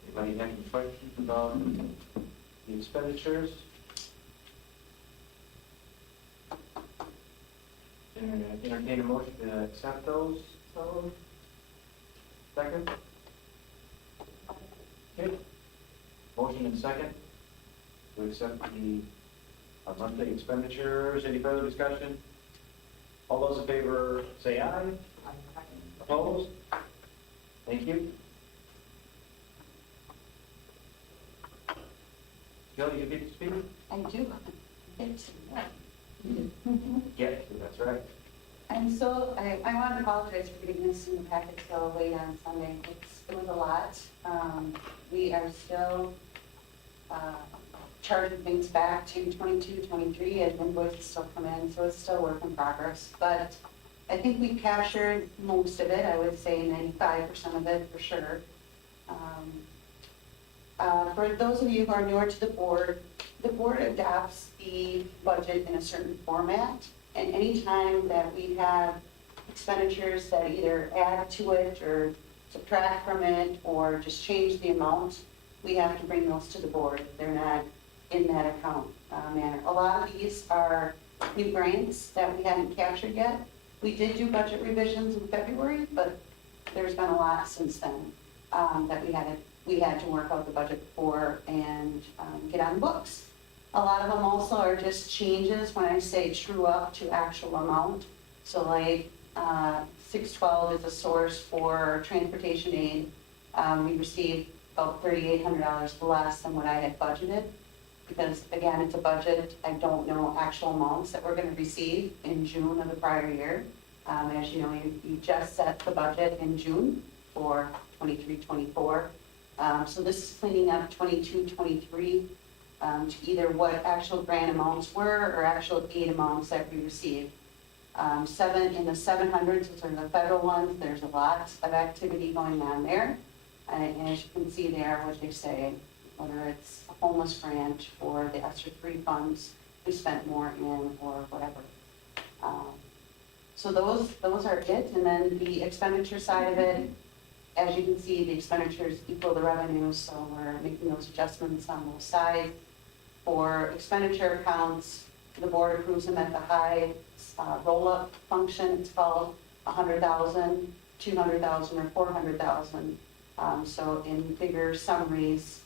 Anybody have any questions about the expenditures? Entertain a motion to accept those. So, second? Okay. Motion and second to accept the monthly expenditures. Any further discussion? All those in favor say aye. Opposed? Thank you. Jill, you get to speak? I do. Get to, that's right. And so I want to apologize for getting this in the packet so late on Sunday. It was a lot. We are still charging things back to 22, 23 as invoices still come in, so it's still a work in progress. But I think we captured most of it. I would say 95% of it for sure. For those of you who are newer to the board adopts the budget in a certain format. And anytime that we have expenditures that either add to it or subtract from it or just change the amount, we have to bring those to the board. They're not in that account manner. A lot of these are new grants that we haven't captured yet. We did do budget revisions in February, but there's been a lot since then that we had to work out the budget for and get on the books. A lot of them also are just changes when I say true up to actual amount. So like 612 is a source for transportation aid. We received about $3,800 less than what I had budgeted because again, it's a budget. I don't know actual amounts that we're going to receive in June of the prior year. As you know, you just set the budget in June for 23-24. So this is cleaning up 22-23. To either what actual grant amounts were or actual aid amounts that we received. In the 700s, which are the federal ones, there's a lot of activity going on there. And as you can see there, what they say, whether it's a homeless grant or the ESSER 3 funds we spent more in or whatever. So those are it, and then the expenditure side of it, as you can see, the expenditures equal the revenues, so we're making those adjustments on both sides. For expenditure accounts, the board approves them at the high roll-up function, it's called 100,000, 200,000, or 400,000. So in bigger summaries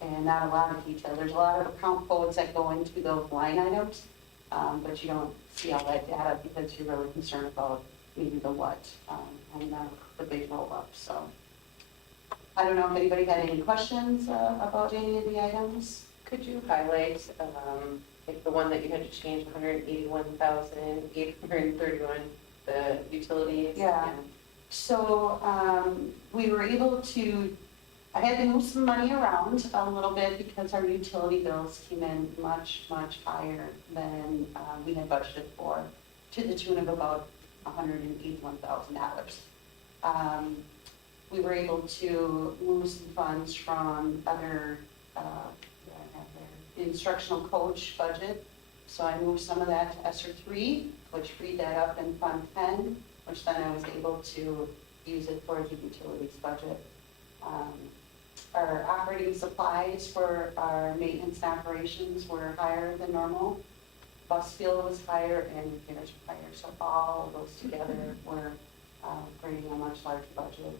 and not a lot of detail, there's a lot of account codes that go into those line items, but you don't see all that data because you're really concerned about maybe the what and the big roll-up. So I don't know if anybody had any questions about any of the items. Could you highlight, like the one that you had to change, 181,831, the utilities? Yeah. So we were able to, I had to move some money around a little bit because our utility bills came in much, much higher than we had budgeted for, to the tune of about $181,000. We were able to move some funds from other instructional coach budget. So I moved some of that to ESSER 3, which freed that up in Fund 10, which then I was able to use it for the utilities budget. Our operating supplies for our maintenance and operations were higher than normal. Bus fuel was higher and repairs were higher. So all of those together were bringing a much larger budget.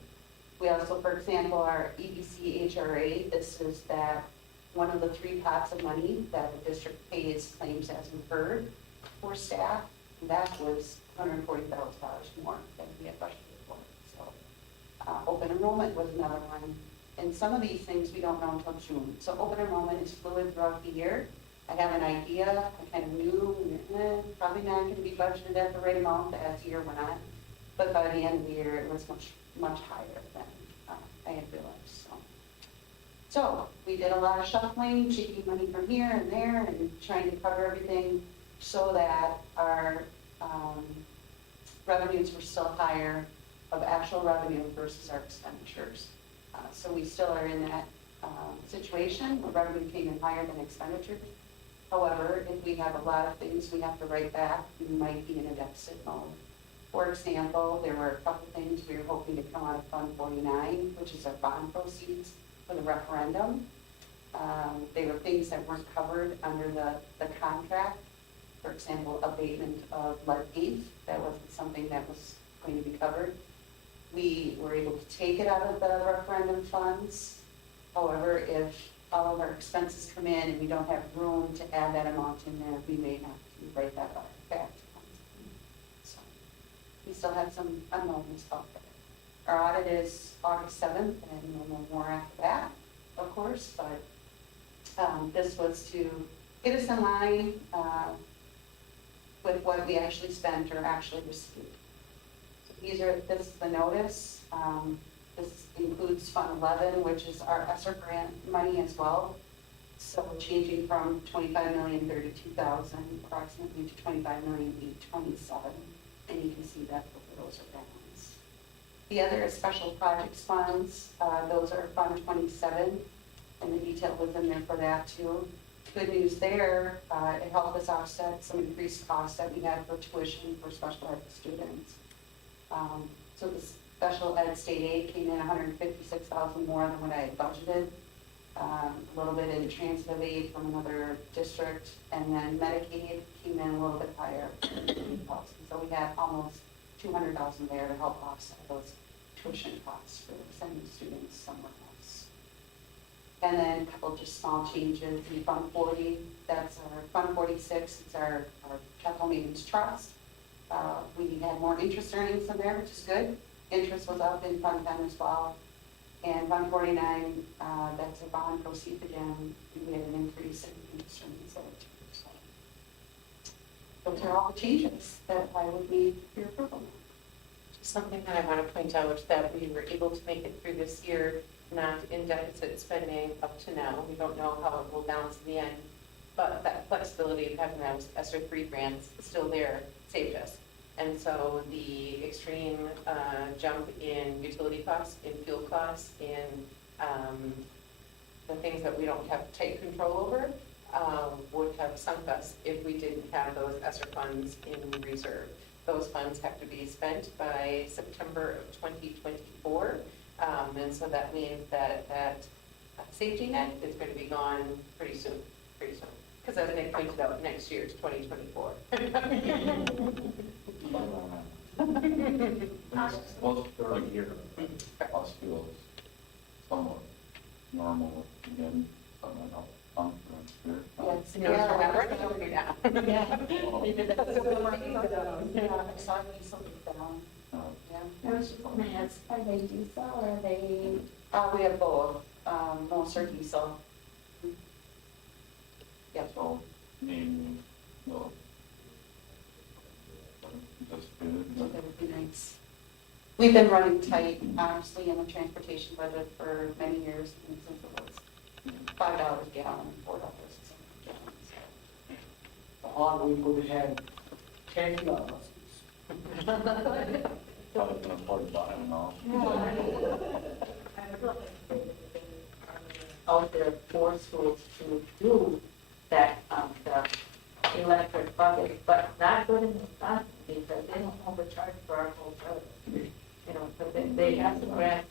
We also, for example, our EBC HRA, this is that one of the 3 pots of money that the district pays claims as incurred for staff. And that was $140,000 more than we had budgeted for. So open enrollment was another one. And some of these things we don't know until June. So open enrollment is fluid throughout the year. I have an idea, I kind of knew, probably not going to be budgeted at the right amount as the year went on. But by the end of the year, it was much, much higher than I had realized. So we did a lot of shuffling, taking money from here and there and trying to cover everything so that our revenues were still higher of actual revenue versus our expenditures. So we still are in that situation where revenue came in higher than expenditures. However, if we have a lot of things we have to write back, we might be in a deficit mode. For example, there were a couple things we were hoping to come out of Fund 49, which is our bond proceeds for the referendum. They were things that weren't covered under the contract. For example, abatement of lead paint, that wasn't something that was going to be covered. We were able to take it out of the referendum funds. However, if all of our expenses come in and we don't have room to add that amount in there, we may have to write that back. So we still have some unknowns out there. Our audit is August 7th, and we'll know more after that, of course, but this was to get us in line with what we actually spent or actually received. So this is the notice. This includes Fund 11, which is our ESSER grant money as well. So changing from $25,032,000 approximately to $25,827,000, and you can see that those are balanced. The other is special projects funds. Those are Fund 27, and the detail was in there for that too. Good news there, it helped us offset some increased costs that we had for tuition for special ed students. So the special ed state aid came in $156,000 more than what I had budgeted. A little bit in transit aid from another district, and then Medicaid came in a little bit higher. So we had almost $200,000 there to help offset those tuition costs for sending students somewhere else. And then a couple just small changes in Fund 40. That's our Fund 46. It's our capital maintenance trust. We had more interest earnings in there, which is good. Interest was up in Fund 10 as well. And Fund 49, that's a bond proceed again. We had an increase in interest earnings there too. So those are all the changes that I would need for your approval. Something that I want to point out, that we were able to make it through this year, not in deficit spending up to now. We don't know how it will balance in the end, but that flexibility of having those ESSER 3 grants still there saved us. And so the extreme jump in utility costs, in fuel costs, in the things that we don't have tight control over would have sunk us if we didn't have those ESSER funds in reserve. those funds have to be spent by September of 2024. And so that means that that safety net is going to be gone pretty soon. Because as Nick pointed out, next year is 2024. Most third year. Us feels somewhat normal, again, something else, confidence here. Yes. No, it's not running over here now. Yeah. Oh, Yeah, I saw diesel down. Yeah. I was just gonna ask, are they diesel or are they? We have both, most are diesel. So, maybe, well, that's good, So but that would be nice. We've been running tight, honestly, in the transportation budget for many years, and since it was $5 a gallon, $4 a gallon. So. Or we could have $10. probably can afford to buy them now. Out there for schools to do that, the electric bucket, but not good in the front because they don't overcharge for our whole road. You know, but they have some grant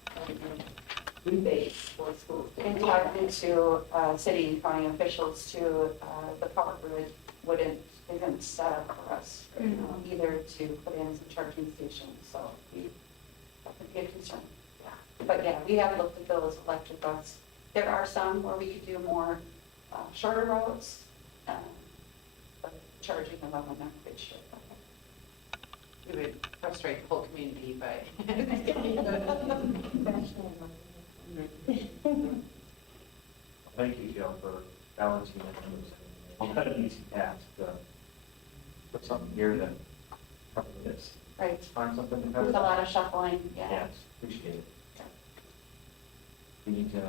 rebates for schools. In talking to city and county officials too, the power grid isn't set up for us, either to put in some charging stations, so that would be a concern. Yeah. But yeah, we have looked at those electric bus. There are some where we could do more shorter routes, but charging them, I'm not quite sure. It would frustrate the whole community, but. Thank you, Jill, for balancing that. It's not an easy task to put something here that covers this. Right. Find something to There's cover. a lot of shuffling, yeah. Yes, appreciate it. We need to,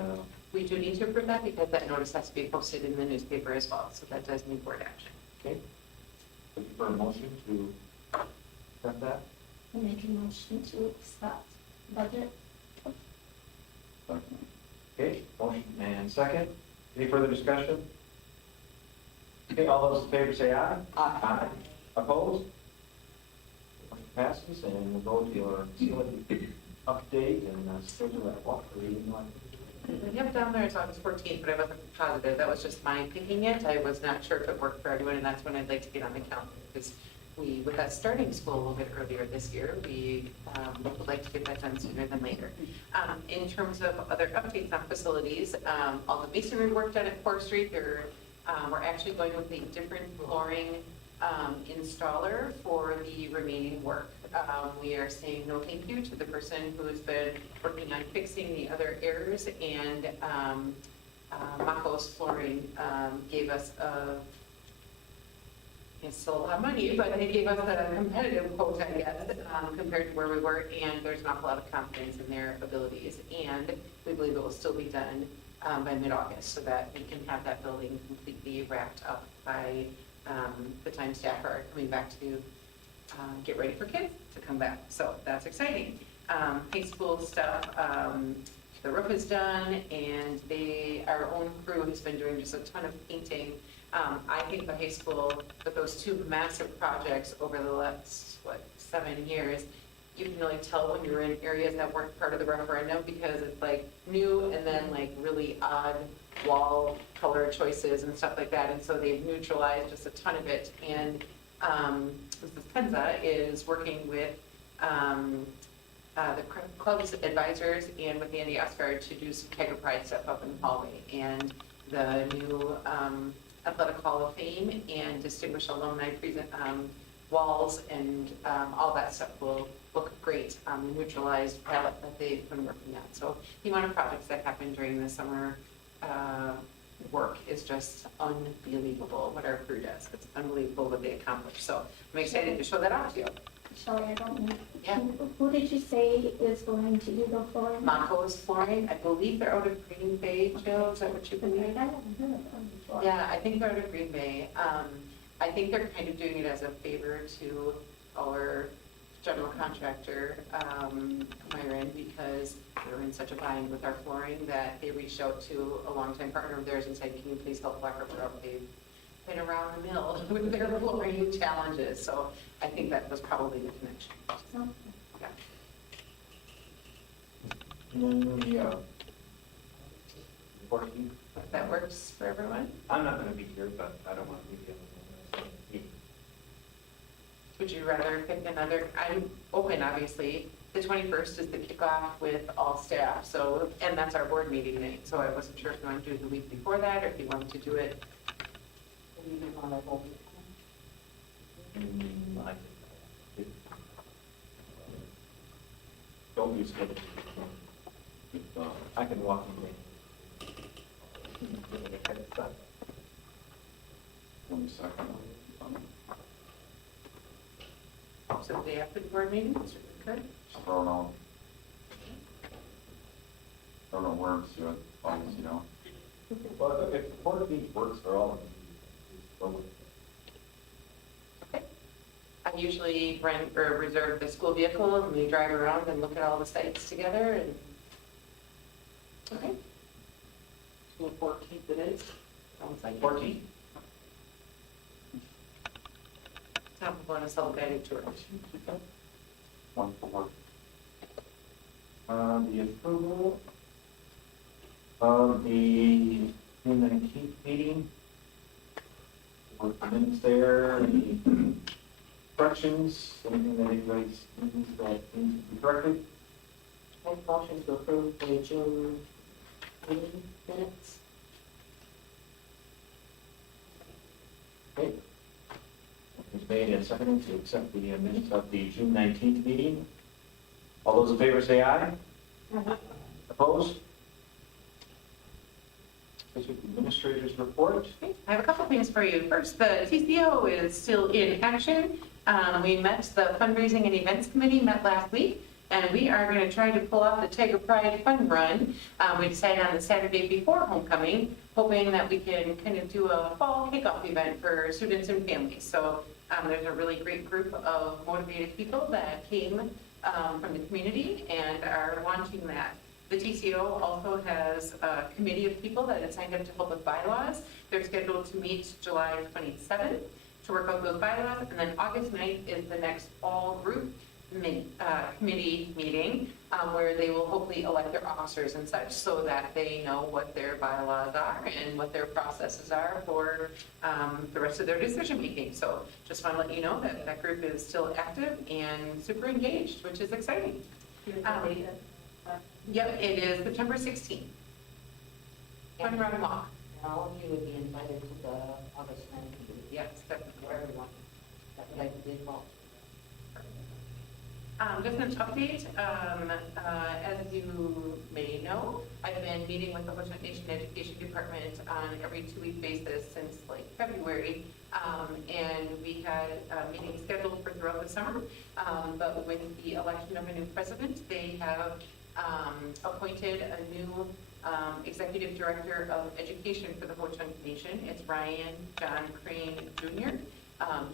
We do need to approve that because that notice has to be posted in the newspaper as well, so that does need board action. okay, looking for a motion to accept that? Make a motion to accept budget. Second. Okay, motion and second. Any further discussion? Okay, all those in favor say aye. Aye. Opposed? Motion passes, and we'll go to your facility update and schedule that walk for reading one. We have it down there, it's August 14th, but I wasn't positive, that was just my picking it, I was not sure if it worked for everyone, and that's when I'd like to get on the calendar, because we, with us starting school a little bit earlier this year, we would like to get that done sooner than later. In terms of other updates on facilities, all the masonry work done at 4th Street, we're actually going with a different flooring installer for the remaining work. We are saying no thank you to the person who has been working on fixing the other errors, and Mako's Flooring gave us it's still a lot of money, but they gave us a competitive quote, I guess, compared to where we were, and there's an awful lot of confidence in their abilities, and we believe it will still be done by mid-August, so that we can have that building completely wrapped up by the time staff are coming back to get ready for kids to come back. So that's exciting. High school stuff, the roof is done, and our own crew has been doing just a ton of painting. I think the high school, with those two massive projects over the last, 7 years, you can really tell when you're in areas that weren't part of the referendum, because it's like new and then like really odd wall color choices and stuff like that. And so they've neutralized just a ton of it. And Mrs. Penza is working with the club's advisors and with Andy Oscar to do some Kegger Pride stuff up in the hallway. And the new Athletic Hall of Fame and Distinguished Alumni walls and all that stuff will look great on the neutralized palette that they've been working on. So the amount of projects that happen during the summer work is just unbelievable what our crew does. It's unbelievable what they accomplish. So I'm excited to show that off to you. Shelley, I don't know. Yeah. Who did you say is going to do the flooring? Mako's Flooring, I believe they're out of Green Bay, Jill, is that what you I believe? haven't heard of them before. Yeah, I think they're out of Green Bay. I think they're kind of doing it as a favor to our general contractor, Myron, because they're in such a bind with our flooring that they reached out to a longtime partner of theirs and said, can you please help Black River out? They've been around the mill with their flooring challenges. So I think that was probably the connection. Yeah. And then the, 14th. If that works for everyone. I'm not gonna be here, but I don't want to be here. Would you rather pick another? I'm open, obviously. The 21st is the kickoff with all staff, so, and that's our board meeting night. So I wasn't sure if you want to do it the week before that, or if you wanted to do it. Don't be scared. I can walk in. 22nd. So the day after the board meeting, good. Just throwing out. Don't know words to it, always, you know. Well, if the 14th works for all of you. I usually rent or reserve the school vehicle and we drive around and look at all the sites together and. Okay. School 14th it is. Sounds like 14th. Top of one is self-guided tour. 1 4. The approval of the June 19th meeting. What minutes there, any corrections, anything that anybody's needs that needs to be corrected? Make motion to approve the June meeting minutes. Okay. It's made and seconded to accept the minutes of the June 19th meeting. All those in favor say aye. Opposed? District Administrator's report. I have a couple things for you. First, the TCO is still in action. We met, the fundraising and events committee met last week, and we are going to try to pull off the Tiger Pride Fun Run. We decided on the Saturday before homecoming, hoping that we can kind of do a fall kickoff event for students and families. So there's a really great group of motivated people that came from the community and are launching that. The TCO also has a committee of people that had signed up to help with bylaws. They're scheduled to meet July 27th to work out those bylaws, and then August 9th is the next all-group committee meeting where they will hopefully elect their officers and such so that they know what their bylaws are and what their processes are for the rest of their decision making. So just want to let you know that that group is still active and super engaged, which is exciting. Yep, it is September 16th. Fun Run Walk. All of you would be invited to the August 9th. Yes, definitely for everyone. That's like the default. Just an update, as you may know, I've been meeting with the Ho-Chunk Nation Education Department on every 2-week basis since like February. And we had meetings scheduled for throughout the summer. But with the election of a new president, they have appointed a new executive director of education for the Ho-Chunk Nation. It's Ryan John Crane Jr.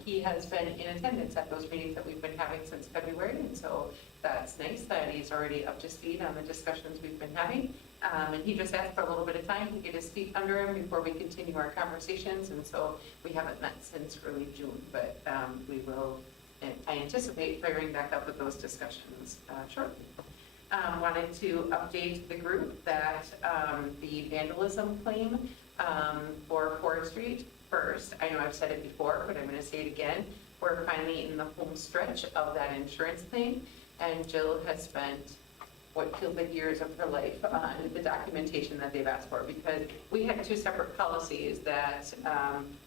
He has been in attendance at those meetings that we've been having since February, and so that's nice that he's already up to speed on the discussions we've been having. And he just asked for a little bit of time to get his feet under him before we continue our conversations, and so we haven't met since early June, but we will, and I anticipate firing back up with those discussions shortly. Wanted to update the group that the vandalism claim for Forest Street, first, I know I've said it before, but I'm going to say it again. We're finally in the home stretch of that insurance thing, and Jill has spent what feels like years of her life on the documentation that they've asked for, because we had 2 separate policies that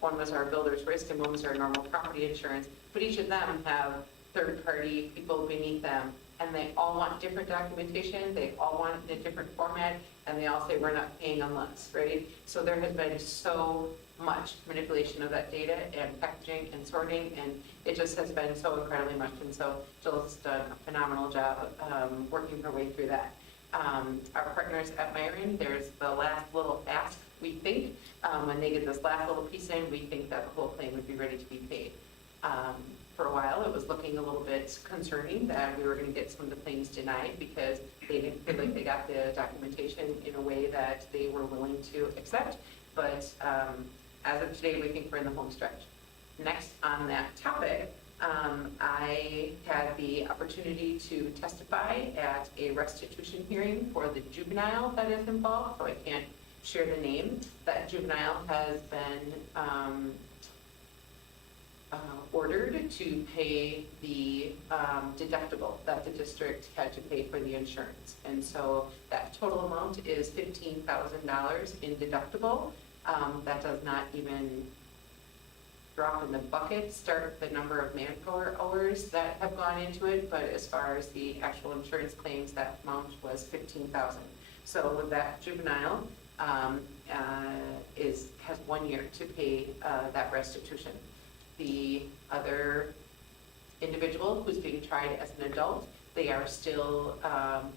one was our builder's risk and one was our normal property insurance, but each of them have third-party people beneath them, and they all want different documentation, they all want it in a different format, and they all say we're not paying unless, right? So there has been so much manipulation of that data and packaging and sorting, and it just has been so incredibly much, and so Jill's done a phenomenal job working her way through that. Our partners at Myron, there's the last little ask, we think, when they get this last little piece in, we think that the whole claim would be ready to be paid. For a while, it was looking a little bit concerning that we were going to get some of the claims denied because they didn't feel like they got the documentation in a way that they were willing to accept. But as of today, we think we're in the home stretch. Next on that topic, I had the opportunity to testify at a restitution hearing for the juvenile that is involved, so I can't share the name. That juvenile has been ordered to pay the deductible that the district had to pay for the insurance. And so that total amount is $15,000 in deductible. That does not even drop in the bucket, start the number of manpower hours that have gone into it, but as far as the actual insurance claims, that amount was $15,000. So that juvenile has 1 year to pay that restitution. The other individual who's being tried as an adult, they are still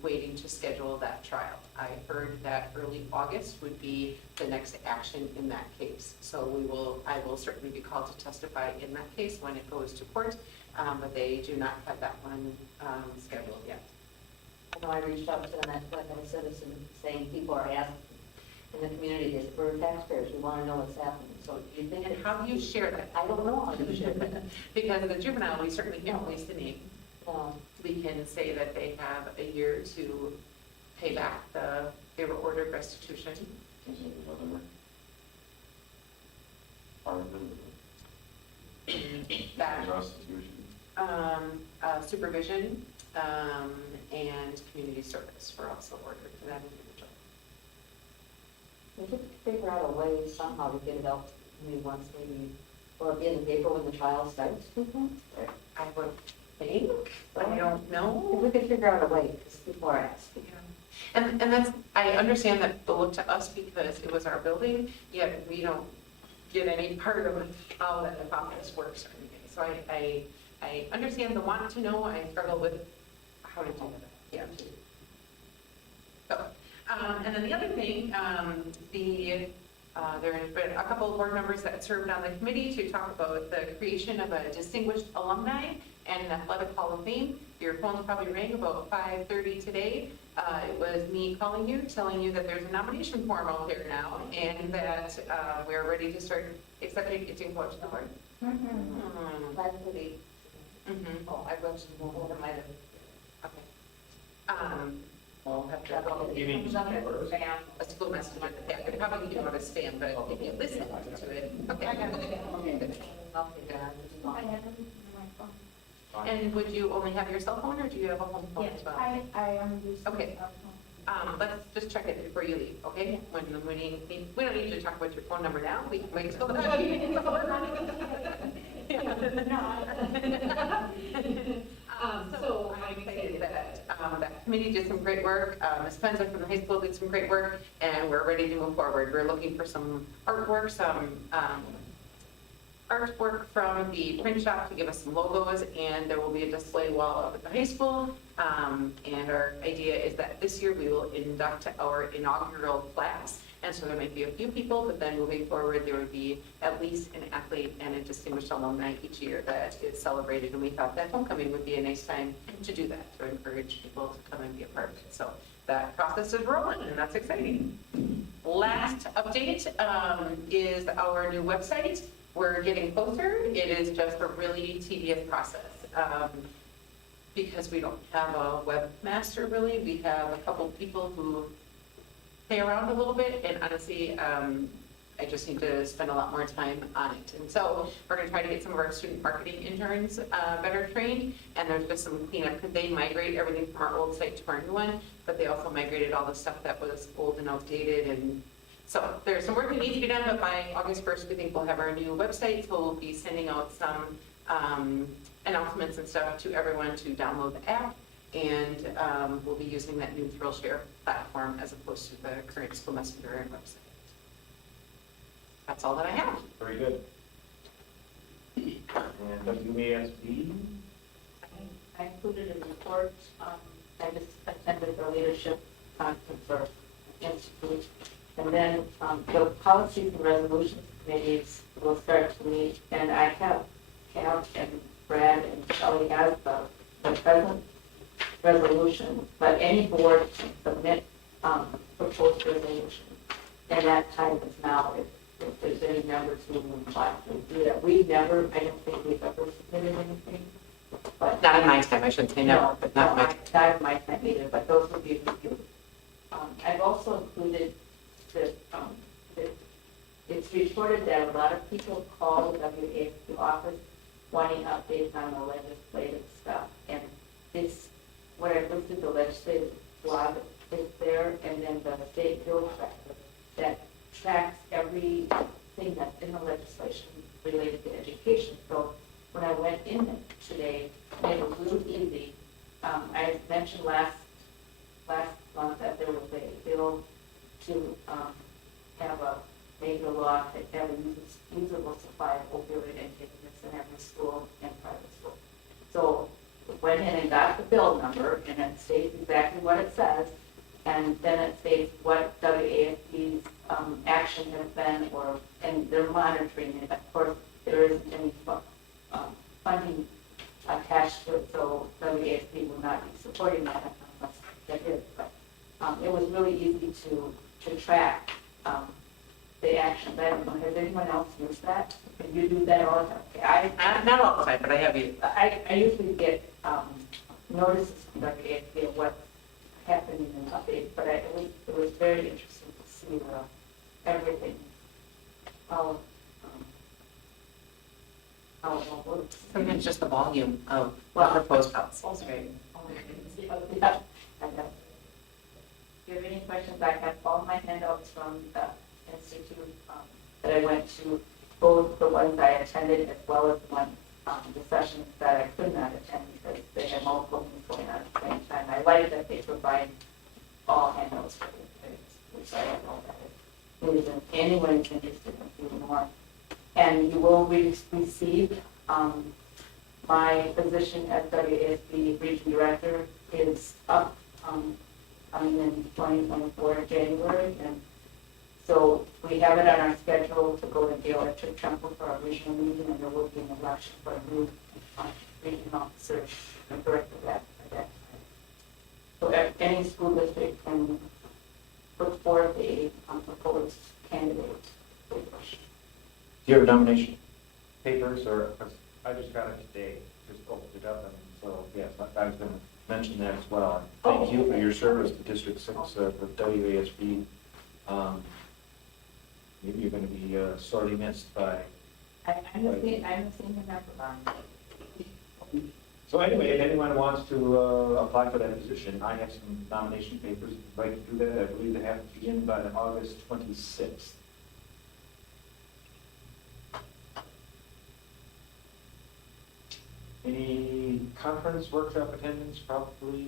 waiting to schedule that trial. I heard that early August would be the next action in that case. So I will certainly be called to testify in that case when it goes to court, but they do not have that one scheduled yet. I know I reached out to them, like a citizen, saying people are asking in the community, is we're taxpayers, we want to know what's happening. So do you think? And how do you share that? I don't know how to share that. Because the juvenile, we certainly can't waste the name. No. We can say that they have a year to pay back they were ordered restitution. Is it another part of it? That, Restitution? supervision, and community service were also ordered for that individual. We could figure out a way somehow to get it out, maybe once, maybe, or be in the paper when the trial starts. I would think, but I don't know. If we could figure out a way, because people are asking. And that's, I understand that they'll look to us because it was our building, yet we don't get any part of how that process works or anything. So I understand the want to know, I struggle with how to do that. Yeah. So, and then the other thing, there has been a couple of board members that served on the committee to talk about the creation of a distinguished alumni and an athletic hall of fame. Your phones probably rang about 5:30 today. It was me calling you, telling you that there's a nomination form out there now, and that we're ready to start accepting it to go to the board. Oh, I was, I might have. Okay. We'll have to You mean a school message. Yeah, I could probably give it a spam, but if you listen to it, okay. I'll figure it out. And would you only have your cell phone, or do you have a home phone as well? I am used to. Okay. Let's just check it before you leave, okay? We don't need to talk about your phone number now, we can wait till the meeting. So I'm excited that that committee did some great work. Ms. Penza from the high school did some great work, and we're ready to move forward. We're looking for some artwork, artwork from the print shop to give us some logos, and there will be a display wall up at the high school. And our idea is that this year we will induct our inaugural class. And so there might be a few people, but then moving forward, there would be at least an athlete and a distinguished alumni each year that is celebrated. And we thought that homecoming would be a nice time to do that, to encourage people to come and be a part of it. So that process is rolling, and that's exciting. Last update is our new website. We're getting closer. It is just a really tedious process. Because we don't have a webmaster really, we have a couple people who play around a little bit, and honestly, I just need to spend a lot more time on it. And so we're going to try to get some of our student marketing interns better trained, and there's just some cleanup, because they migrate everything from our old site to our new one, but they also migrated all the stuff that was old and outdated. And so there's some work that needs to be done, but by August 1st, we think we'll have our new website, so we'll be sending out some announcements and stuff to everyone to download the app, and we'll be using that new ThrillShare platform as opposed to the current School Messenger and website. That's all that I have. Very good. And WASD? I included a report, I just attended the leadership conference for institute. And then the policies and resolutions committees will start to meet, and I have Cal and Brad and Shelley as the present resolution, but any board can submit proposed resolution. And that time is now, if there's any members who would like to do that. We never, I don't think we've ever submitted anything, but. Not in my time, I shouldn't say never, but not in my time. Not in my time either, but those would be reviewed. I've also included it's reported that a lot of people call the WASD office wanting updates on the legislative stuff. And this, what I listed, the legislative blog is there, and then the state bill tracker that tracks everything that's in the legislation related to education. So when I went in today, it was really easy. I mentioned last month that there was a bill to have a major law to have a usable supply of opioid antagonist in every school and private school. So went in and got the bill number, and it states exactly what it says, and then it states what WASD's action has been, and they're monitoring it. Of course, there isn't any funding attached to it, so WASD will not be supporting that unless there is. But it was really easy to track the actions. I don't know, has anyone else used that? Can you do that all the time? Okay, Not all the time, but I have you. I usually get notices from WASD of what's happening in updates, but it was very interesting to see everything. How it works. Sometimes just the volume of proposed policies, right? Yeah, I know. If you have any questions, I have all my handouts from the institute that I went to, both the ones I attended as well as the sessions that I could not attend because they had multiple things going on at the same time. I like that they provide all handouts for the which I don't know that it is anyone is interested in doing more. And you will receive my position as WASD Region Director is up coming in 2024 January. And so we have it on our schedule to go to the Electric Temple for our regional meeting, and there will be an election for a new regional officer and director that at that time. So any school district can put forth a proposed candidate. Do you have nomination papers, or, 'cause I just got it today, just opened it up, and so, yes, I was going to mention that as well. Thank you for your service to District 6 for WASB. You're going to be sorely missed by. I'm the same member. So anyway, if anyone wants to apply for that position, I have some nomination papers. If you'd like to do that, I believe they have to begin by August 26th. Any conference, workshop attendance? Probably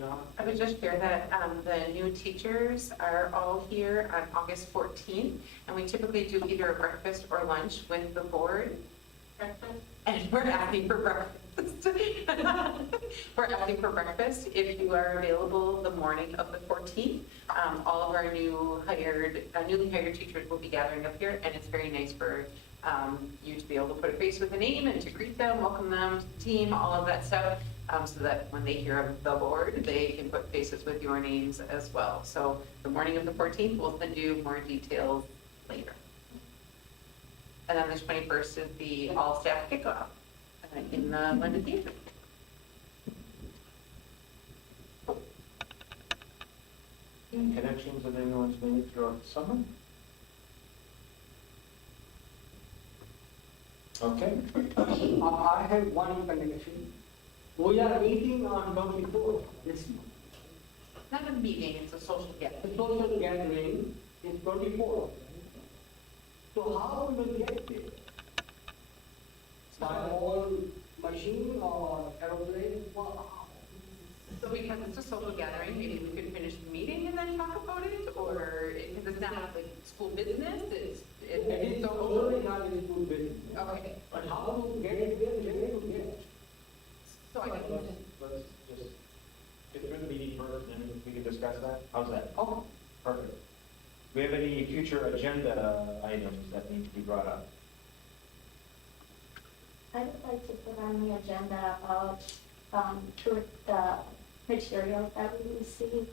not. I would just share that the new teachers are all here on August 14th, and we typically do either a breakfast or lunch with the board. Breakfast? And we're asking for breakfast. We're asking for breakfast if you are available the morning of the 14th. All of our newly hired teachers will be gathering up here, and it's very nice for you to be able to put a face with a name and to greet them, welcome them to the team, all of that stuff, so that when they hear of the board, they can put faces with your names as well. So the morning of the 14th, we'll send you more details later. And then the 21st is the all-staff kickoff in the London Theater. Any connections that anyone's made throughout the summer? Okay. I have one connection. We are meeting on 24th this month. Not a meeting, it's a social gathering. The social gathering is 24th. So how we will get there? By all machine or aeroplane? So because it's a social gathering, maybe we could finish the meeting and then talk about it, or, because it's not like school business, it's It is totally not in the school business. okay. But how to get it there, we have to get it. So I can, Let's just get through the meeting first, and then we can discuss that. How's that? Oh, perfect. Do we have any future agenda items that need to be brought up? I would like to put on the agenda about the materials that we receive.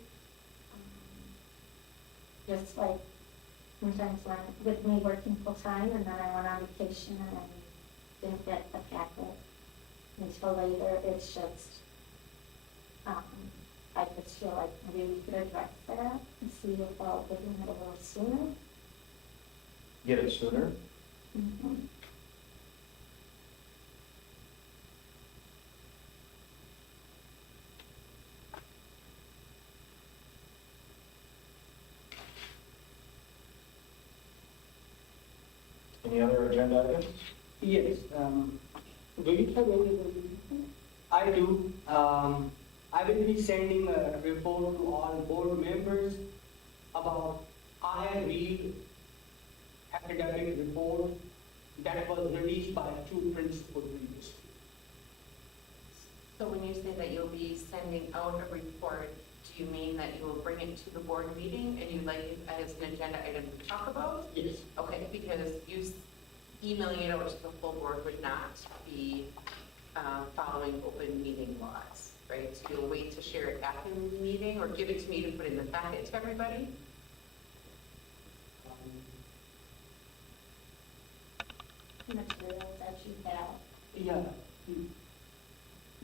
Just like sometimes when, with me working full-time, and then I went on vacation and I didn't get the packet until later. It's just, I just feel like maybe we could address that and see about getting it a little sooner. Get it sooner? Mhm. Any other agenda items? Yes, do you have any? I do. I will be sending a report to all board members about I-read academic report that was released by two principal readers. So when you say that you'll be sending out a report, do you mean that you will bring it to the board meeting and you'd like it as an agenda item to talk about? Yes. Okay, because emailing it out to the full board would not be following open meeting laws, right? So you'll wait to share it after the meeting or give it to me to put in the packet to everybody? Materials that you have. Yeah.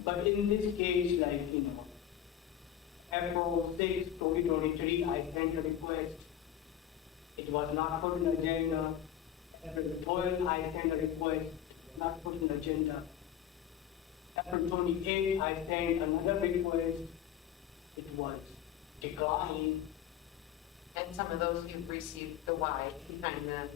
But in this case, like, April 6, 2023, I sent a request. It was not put in agenda. April 12, I sent a request, not put in agenda. April 28, I sent another request. It was declined. And some of those you've received the why behind the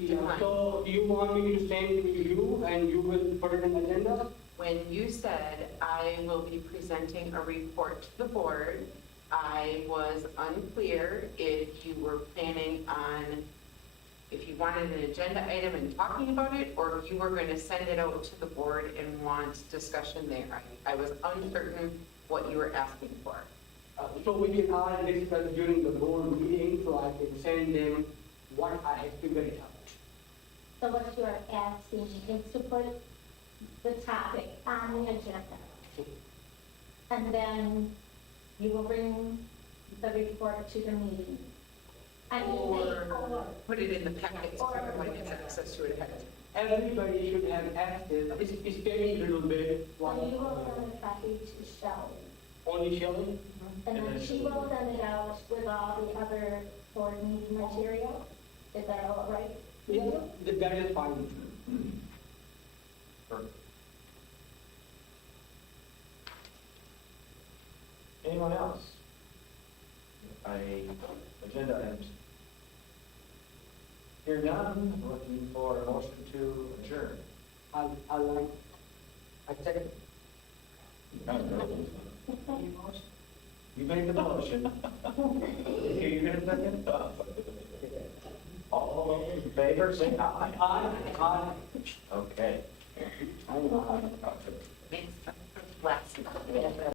Yeah, decline. so you want me to send to you and you will put it in agenda? When you said, I will be presenting a report to the board, I was unclear if you were planning on, if you wanted an agenda item and talking about it, or if you were going to send it out to the board and want discussion there. I was uncertain what you were asking for. So we can all discuss during the board meeting, so I can send them what I have figured out. So what you are asking is to put the topic on the agenda. And then you will bring the report to the meeting. Or put it in the packet so everybody gets access to it ahead of time. Everybody should have access, it's very little bit, So you will send a copy to Shelley. only Shelley. And then she will send it out with all the other board meeting material. Is that all right? Yeah, that is fine. Perfect. Anyone else? Agenda items? Here none, looking for a motion to adjourn. I like, I second. You made the motion. Here, you gonna second? All those in favor, say aye. Aye. Okay.